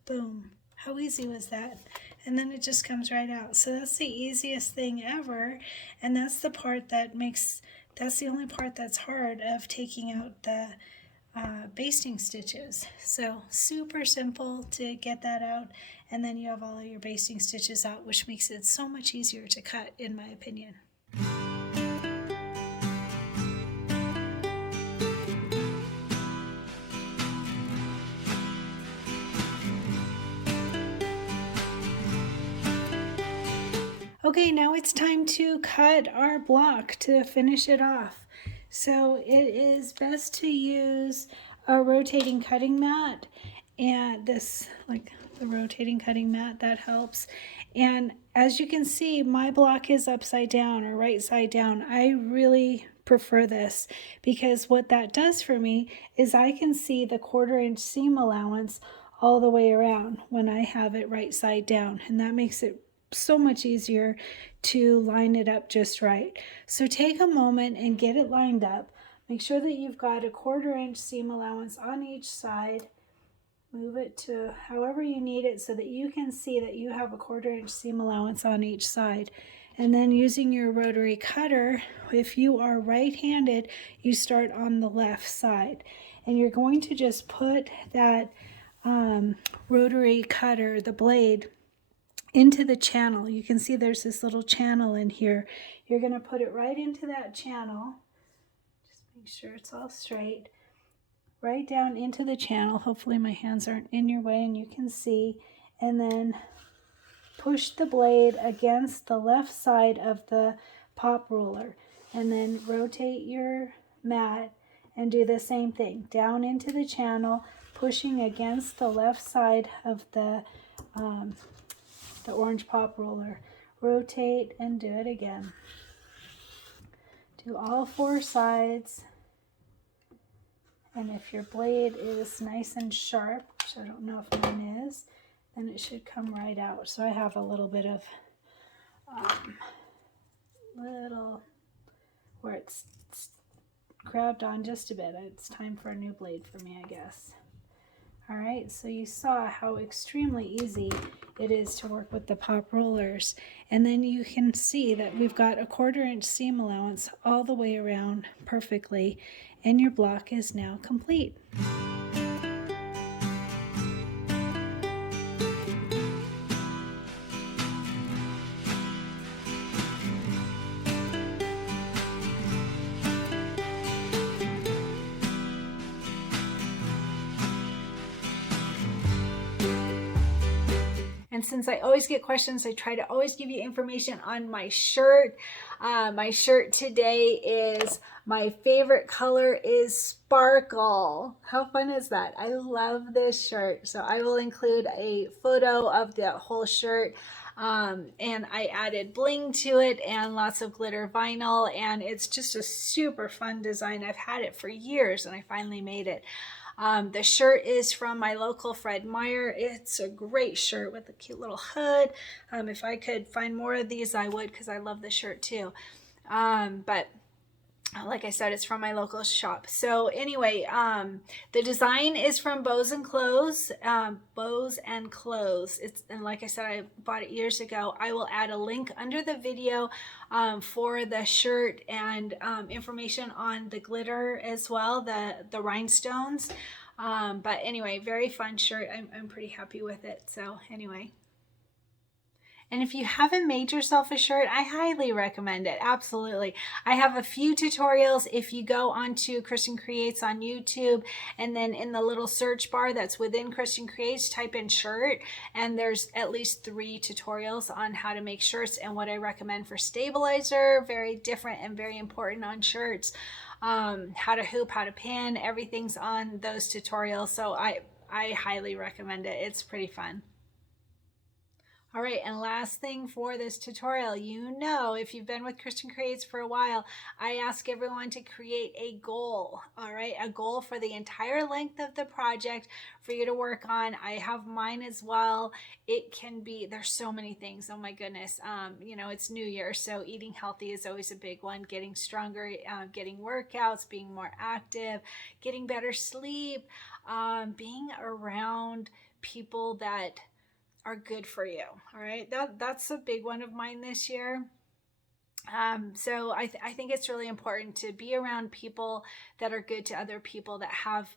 boom. How easy was that? And then it just comes right out. So that's the easiest thing ever, and that's the part that makes, that's the only part that's hard of taking out the basting stitches. So super simple to get that out, and then you have all of your basting stitches out, which makes it so much easier to cut, in my opinion. Okay, now it's time to cut our block to finish it off. So it is best to use a rotating cutting mat, and this, like the rotating cutting mat, that helps. And as you can see, my block is upside down or right side down. I really prefer this because what that does for me is I can see the 1/4 inch seam allowance all the way around when I have it right side down, and that makes it so much easier to line it up just right. So take a moment and get it lined up. Make sure that you've got a 1/4 inch seam allowance on each side. Move it to however you need it so that you can see that you have a 1/4 inch seam allowance on each side. And then using your rotary cutter, if you are right-handed, you start on the left side. And you're going to just put that rotary cutter, the blade, into the channel. You can see there's this little channel in here. You're going to put it right into that channel. Just make sure it's all straight. Right down into the channel. Hopefully my hands aren't in your way and you can see. And then push the blade against the left side of the pop ruler. And then rotate your mat and do the same thing. Down into the channel, pushing against the left side of the orange pop roller. Rotate and do it again. Do all 4 sides. And if your blade is nice and sharp, which I don't know if mine is, then it should come right out. So I have a little bit of where it's grabbed on just a bit. It's time for a new blade for me, I guess. All right, so you saw how extremely easy it is to work with the pop rollers. And then you can see that we've got a 1/4 inch seam allowance all the way around perfectly, and your block is now complete. And since I always get questions, I try to always give you information on my shirt. My shirt today is, my favorite color is sparkle. How fun is that? I love this shirt. So I will include a photo of the whole shirt. And I added bling to it and lots of glitter vinyl. And it's just a super fun design. I've had it for years and I finally made it. The shirt is from my local Fred Meyer. It's a great shirt with a cute little hood. If I could find more of these, I would, because I love the shirt too. But like I said, it's from my local shop. So anyway, the design is from Bows and Clothes. Bows and Clothes. And like I said, I bought it years ago. I will add a link under the video for the shirt and information on the glitter as well, the rhinestones. But anyway, very fun shirt. I'm pretty happy with it. So anyway. And if you haven't made yourself a shirt, I highly recommend it. Absolutely. I have a few tutorials. If you go onto Cristin Creates on YouTube, and then in the little search bar that's within Cristin Creates, type in shirt, and there's at least 3 tutorials on how to make shirts and what I recommend for stabilizer. Very different and very important on shirts. How to hoop, how to pin, everything's on those tutorials. So I highly recommend it. It's pretty fun. All right, and last thing for this tutorial, you know, if you've been with Cristin Creates for a while, I ask everyone to create a goal, all right? A goal for the entire length of the project for you to work on. I have mine as well. It can be, there's so many things, oh my goodness. You know, it's New Year, so eating healthy is always a big one. Getting stronger, getting workouts, being more active, getting better sleep, being around people that are good for you. All right, that's a big one of mine this year. So I think it's really important to be around people that are good to other people, that have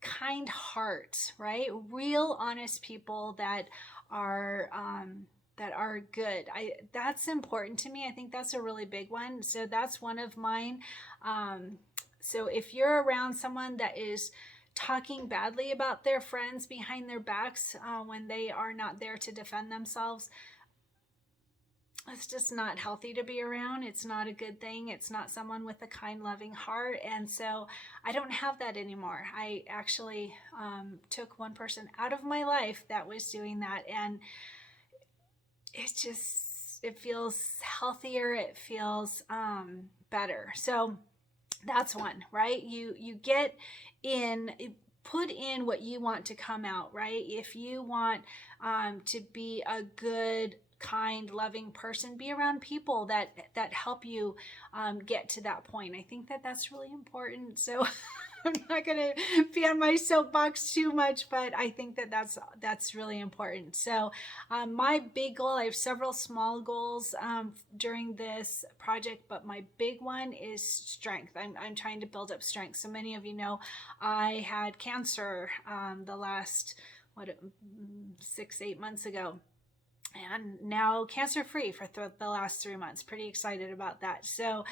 kind hearts, right? Real honest people that are good. That's important to me. I think that's a really big one. So that's one of mine. So if you're around someone that is talking badly about their friends behind their backs when they are not there to defend themselves, it's just not healthy to be around. It's not a good thing. It's not someone with a kind, loving heart. And so I don't have that anymore. I actually took one person out of my life that was doing that, and it feels healthier. It feels better. So that's one, right? You get in, put in what you want to come out, right? If you want to be a good, kind, loving person, be around people that help you get to that point. I think that's really important. So I'm not going to be on my soapbox too much, but I think that's really important. So my big goal, I have several small goals during this project, but my big one is strength. I'm trying to build up strength. So many of you know I had cancer the last 6-8 months ago, and now cancer free for the last 3 months. Pretty excited about that. So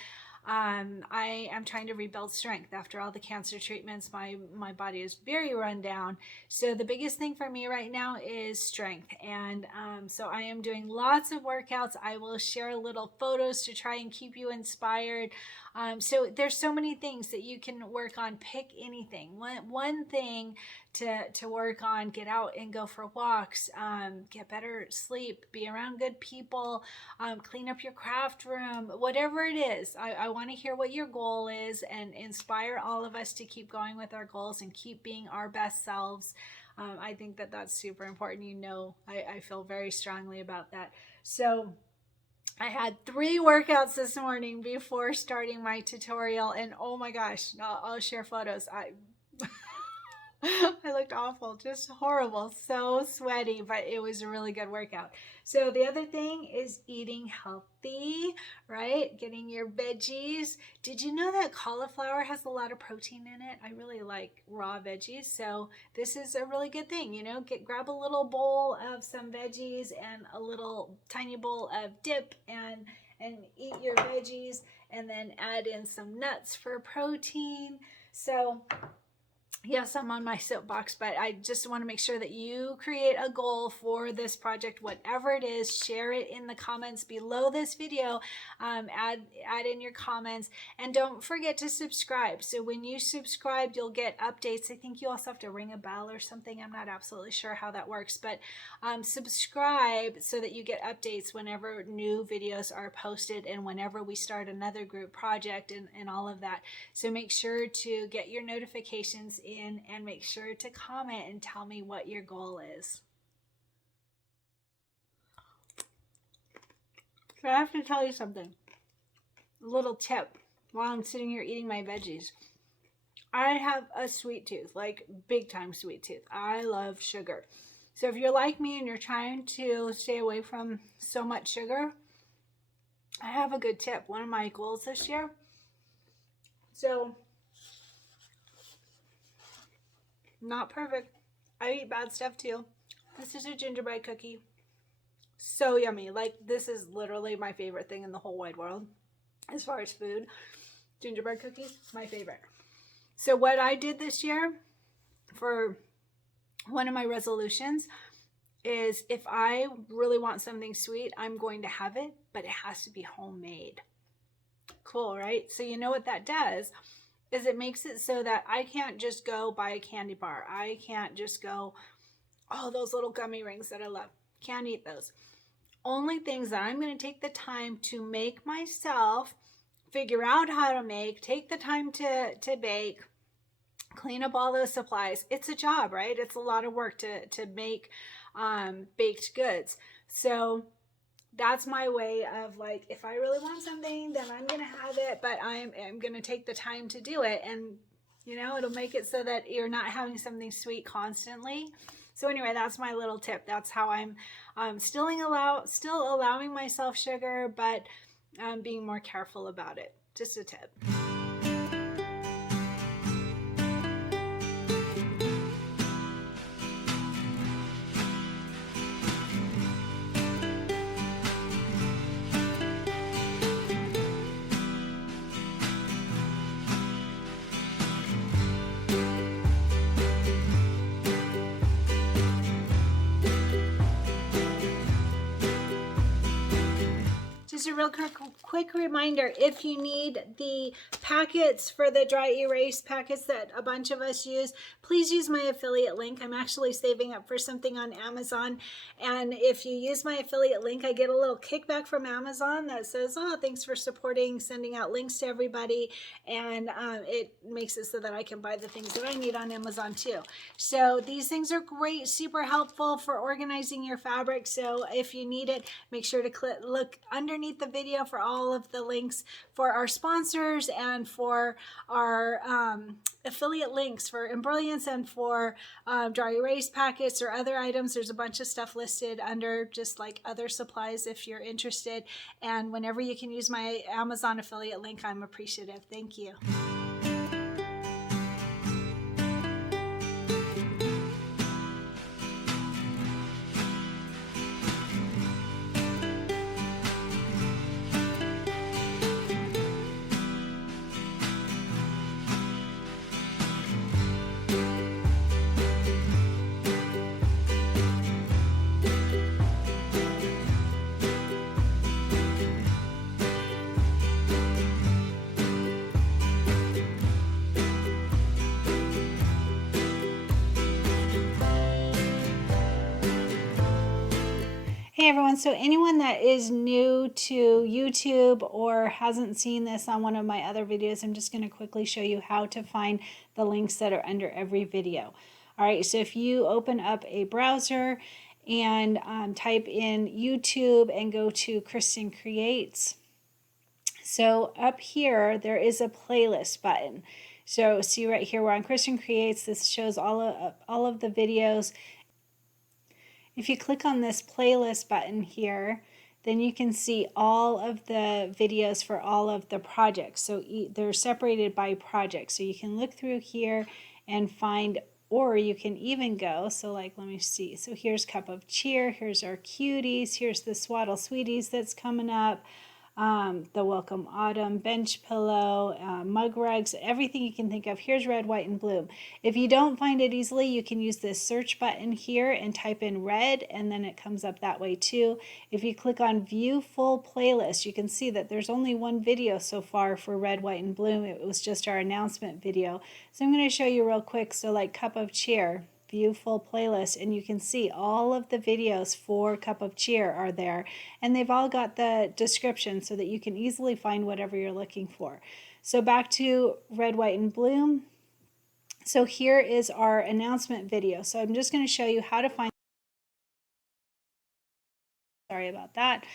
I am trying to rebuild strength after all the cancer treatments. My body is very run down. So the biggest thing for me right now is strength. And so I am doing lots of workouts. I will share little photos to try and keep you inspired. So there's so many things that you can work on. Pick anything. One thing to work on. Get out and go for walks. Get better sleep. Be around good people. Clean up your craft room. Whatever it is, I want to hear what your goal is and inspire all of us to keep going with our goals and keep being our best selves. I think that's super important. You know, I feel very strongly about that. So I had 3 workouts this morning before starting my tutorial, and oh my gosh, I'll share photos. I looked awful, just horrible, so sweaty, but it was a really good workout. So the other thing is eating healthy, right? Getting your veggies. Did you know that cauliflower has a lot of protein in it? I really like raw veggies, so this is a really good thing. You know, grab a little bowl of some veggies and a little tiny bowl of dip, and eat your veggies, and then add in some nuts for protein. So yes, I'm on my soapbox, but I just want to make sure that you create a goal for this project, whatever it is. Share it in the comments below this video. Add in your comments, and don't forget to subscribe. So when you subscribe, you'll get updates. I think you also have to ring a bell or something. I'm not absolutely sure how that works, but subscribe so that you get updates whenever new videos are posted and whenever we start another group project and all of that. So make sure to get your notifications in, and make sure to comment and tell me what your goal is. So I have to tell you something. A little tip while I'm sitting here eating my veggies. I have a sweet tooth, like big time sweet tooth. I love sugar. So if you're like me and you're trying to stay away from so much sugar, I have a good tip. One of my goals this year. So not perfect. I eat bad stuff too. This is a gingerbread cookie. So yummy. Like, this is literally my favorite thing in the whole wide world as far as food. Gingerbread cookies, my favorite. So what I did this year for one of my resolutions is, if I really want something sweet, I'm going to have it, but it has to be homemade. Cool, right? So you know what that does is it makes it so that I can't just go buy a candy bar. I can't just go, oh, those little gummy rings that I love. Can't eat those. Only things that I'm going to take the time to make myself, figure out how to make, take the time to bake, clean up all those supplies. It's a job, right? It's a lot of work to make baked goods. So that's my way of, like, if I really want something, then I'm gonna have it, but I'm gonna take the time to do it. And you know, it'll make it so that you're not having something sweet constantly. So anyway, that's my little tip. That's how I'm still allowing myself sugar, but being more careful about it. Just a tip. Just a real quick reminder, if you need the packets for the dry erase packets that a bunch of us use, please use my affiliate link. I'm actually saving up for something on Amazon, and if you use my affiliate link, I get a little kickback from Amazon that says, oh, thanks for supporting, sending out links to everybody, and it makes it so that I can buy the things that I need on Amazon too. So these things are great, super helpful for organizing your fabric. So if you need it, make sure to look underneath the video for all of the links for our sponsors and for our affiliate links for Embrilliance and for dry erase packets or other items. There's a bunch of stuff listed under just like other supplies if you're interested. And whenever you can use my Amazon affiliate link, I'm appreciative. Thank you. Hey everyone, so anyone that is new to YouTube or hasn't seen this on one of my other videos, I'm just going to quickly show you how to find the links that are under every video. All right, so if you open up a browser and type in YouTube and go to Cristin Creates, so up here there is a playlist button. So see right here, we're on Cristin Creates. This shows all of the videos. If you click on this playlist button here, then you can see all of the videos for all of the projects. So they're separated by project. So you can look through here and find, or you can even go, so like, let me see. So here's Cup of Cheer, here's our cuties, here's the Swaddle Sweeties that's coming up. The Welcome Autumn, bench pillow, mug rugs, everything you can think of. Here's Red, White, and Bloom. If you don't find it easily, you can use this search button here and type in red, and then it comes up that way too. If you click on View Full Playlist, you can see that there's only one video so far for Red, White, and Bloom. It was just our announcement video. So I'm going to show you real quick. So like Cup of Cheer, View Full Playlist, and you can see all of the videos for Cup of Cheer are there, and they've all got the description so that you can easily find whatever you're looking for. So back to Red, White, and Bloom. So here is our announcement video. So I'm just going to show you how to find. Sorry about that.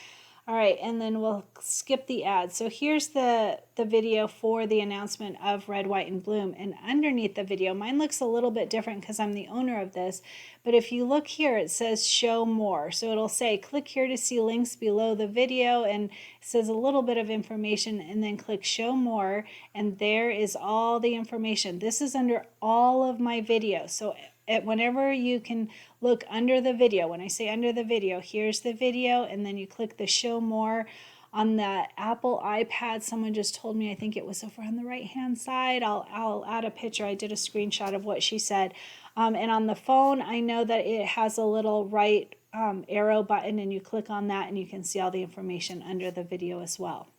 All right, and then we'll skip the ad. So here's the video for the announcement of Red, White, and Bloom. And underneath the video, mine looks a little bit different because I'm the owner of this. But if you look here, it says show more. So it'll say click here to see links below the video, and it says a little bit of information, and then click show more. And there is all the information. This is under all of my videos. So whenever you can look under the video, when I say under the video, here's the video, and then you click the show more. On the Apple iPad, someone just told me, I think it was over on the right hand side. I'll add a picture. I did a screenshot of what she said. And on the phone, I know that it has a little right arrow button, and you click on that and you can see all the information under the video as well.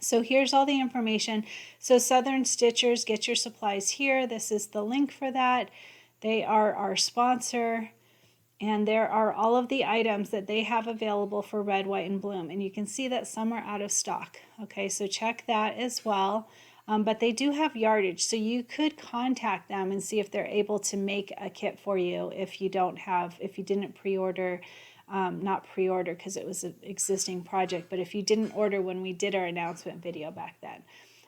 So here's all the information. So Southern Stitchers, get your supplies here. This is the link for that. They are our sponsor. And there are all of the items that they have available for red, white, and bloom. And you can see that some are out of stock. Okay, so check that as well. But they do have yardage, so you could contact them and see if they're able to make a kit for you if you didn't pre-order, not pre-order because it was an existing project, but if you didn't order when we did our announcement video back then.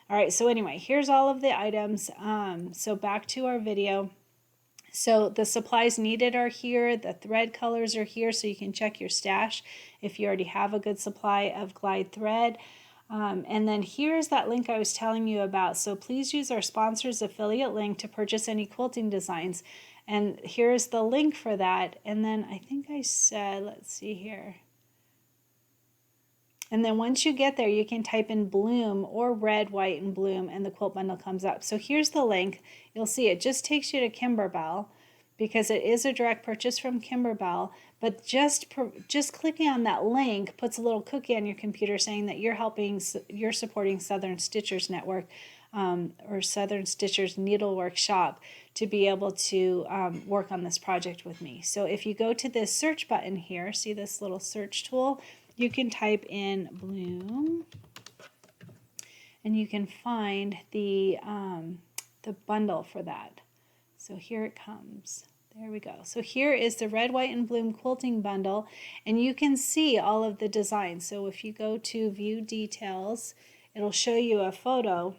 All right, so anyway, here's all of the items. So back to our video. So the supplies needed are here, the thread colors are here, so you can check your stash if you already have a good supply of glide thread. And then here's that link I was telling you about. So please use our sponsor's affiliate link to purchase any quilting designs. And here's the link for that. And then I think I said, let's see here. And then once you get there, you can type in bloom or red, white, and bloom, and the quilt bundle comes up. So here's the link. You'll see it just takes you to Kimberbell because it is a direct purchase from Kimberbell. But just clicking on that link puts a little cookie on your computer saying that you're supporting Southern Stitchers Network or Southern Stitchers Needlework Shop to be able to work on this project with me. So if you go to this search button here, see this little search tool, you can type in bloom and you can find the bundle for that. So here it comes. There we go. So here is the red, white, and bloom quilting bundle, and you can see all of the designs. So if you go to view details, it'll show you a photo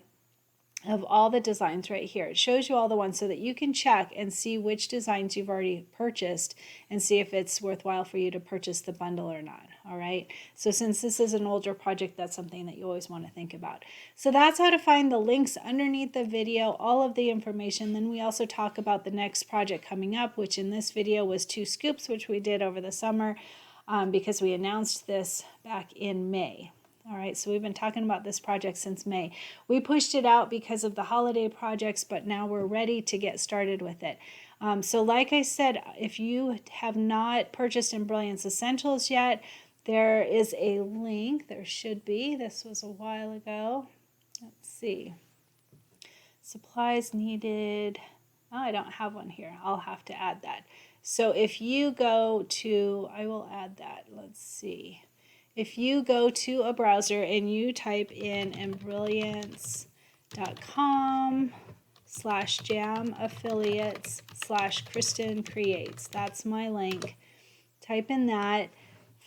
of all the designs right here. It shows you all the ones so that you can check and see which designs you've already purchased and see if it's worthwhile for you to purchase the bundle or not. All right. So since this is an older project, that's something that you always want to think about. So that's how to find the links underneath the video, all of the information. Then we also talk about the next project coming up, which in this video was 2 scoops, which we did over the summer because we announced this back in May. All right, so we've been talking about this project since May. We pushed it out because of the holiday projects, but now we're ready to get started with it. So like I said, if you have not purchased Embrilliance Essentials yet, there is a link. There should be. This was a while ago. Let's see. Supplies needed. Oh, I don't have one here. I'll have to add that. So if you go to, I will add that. Let's see. If you go to a browser and you type in embrilliance.com/jamaffiliates/Cristin creates, that's my link. Type in that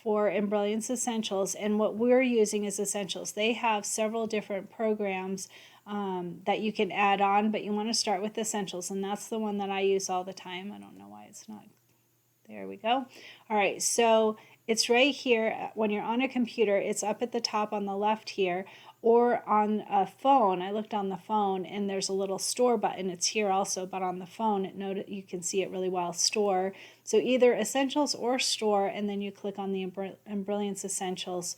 for Embrilliance Essentials, and what we're using is Essentials. They have several different programs that you can add on, but you want to start with Essentials, and that's the one that I use all the time. I don't know why it's not. There we go. All right, so it's right here. When you're on a computer, it's up at the top on the left here, or on a phone. I looked on the phone and there's a little store button. It's here also, but on the phone, you can see it really well, store. So either Essentials or store, and then you click on the Embrilliance Essentials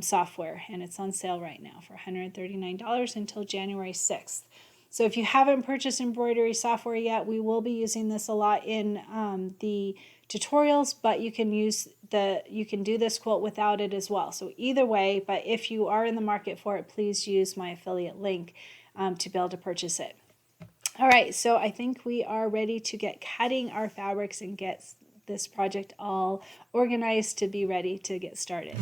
software, and it's on sale right now for $139 until January 6th. So if you haven't purchased embroidery software yet, we will be using this a lot in the tutorials, but you can do this quilt without it as well. So either way, but if you are in the market for it, please use my affiliate link to be able to purchase it. All right, so I think we are ready to get cutting our fabrics and get this project all organized to be ready to get started.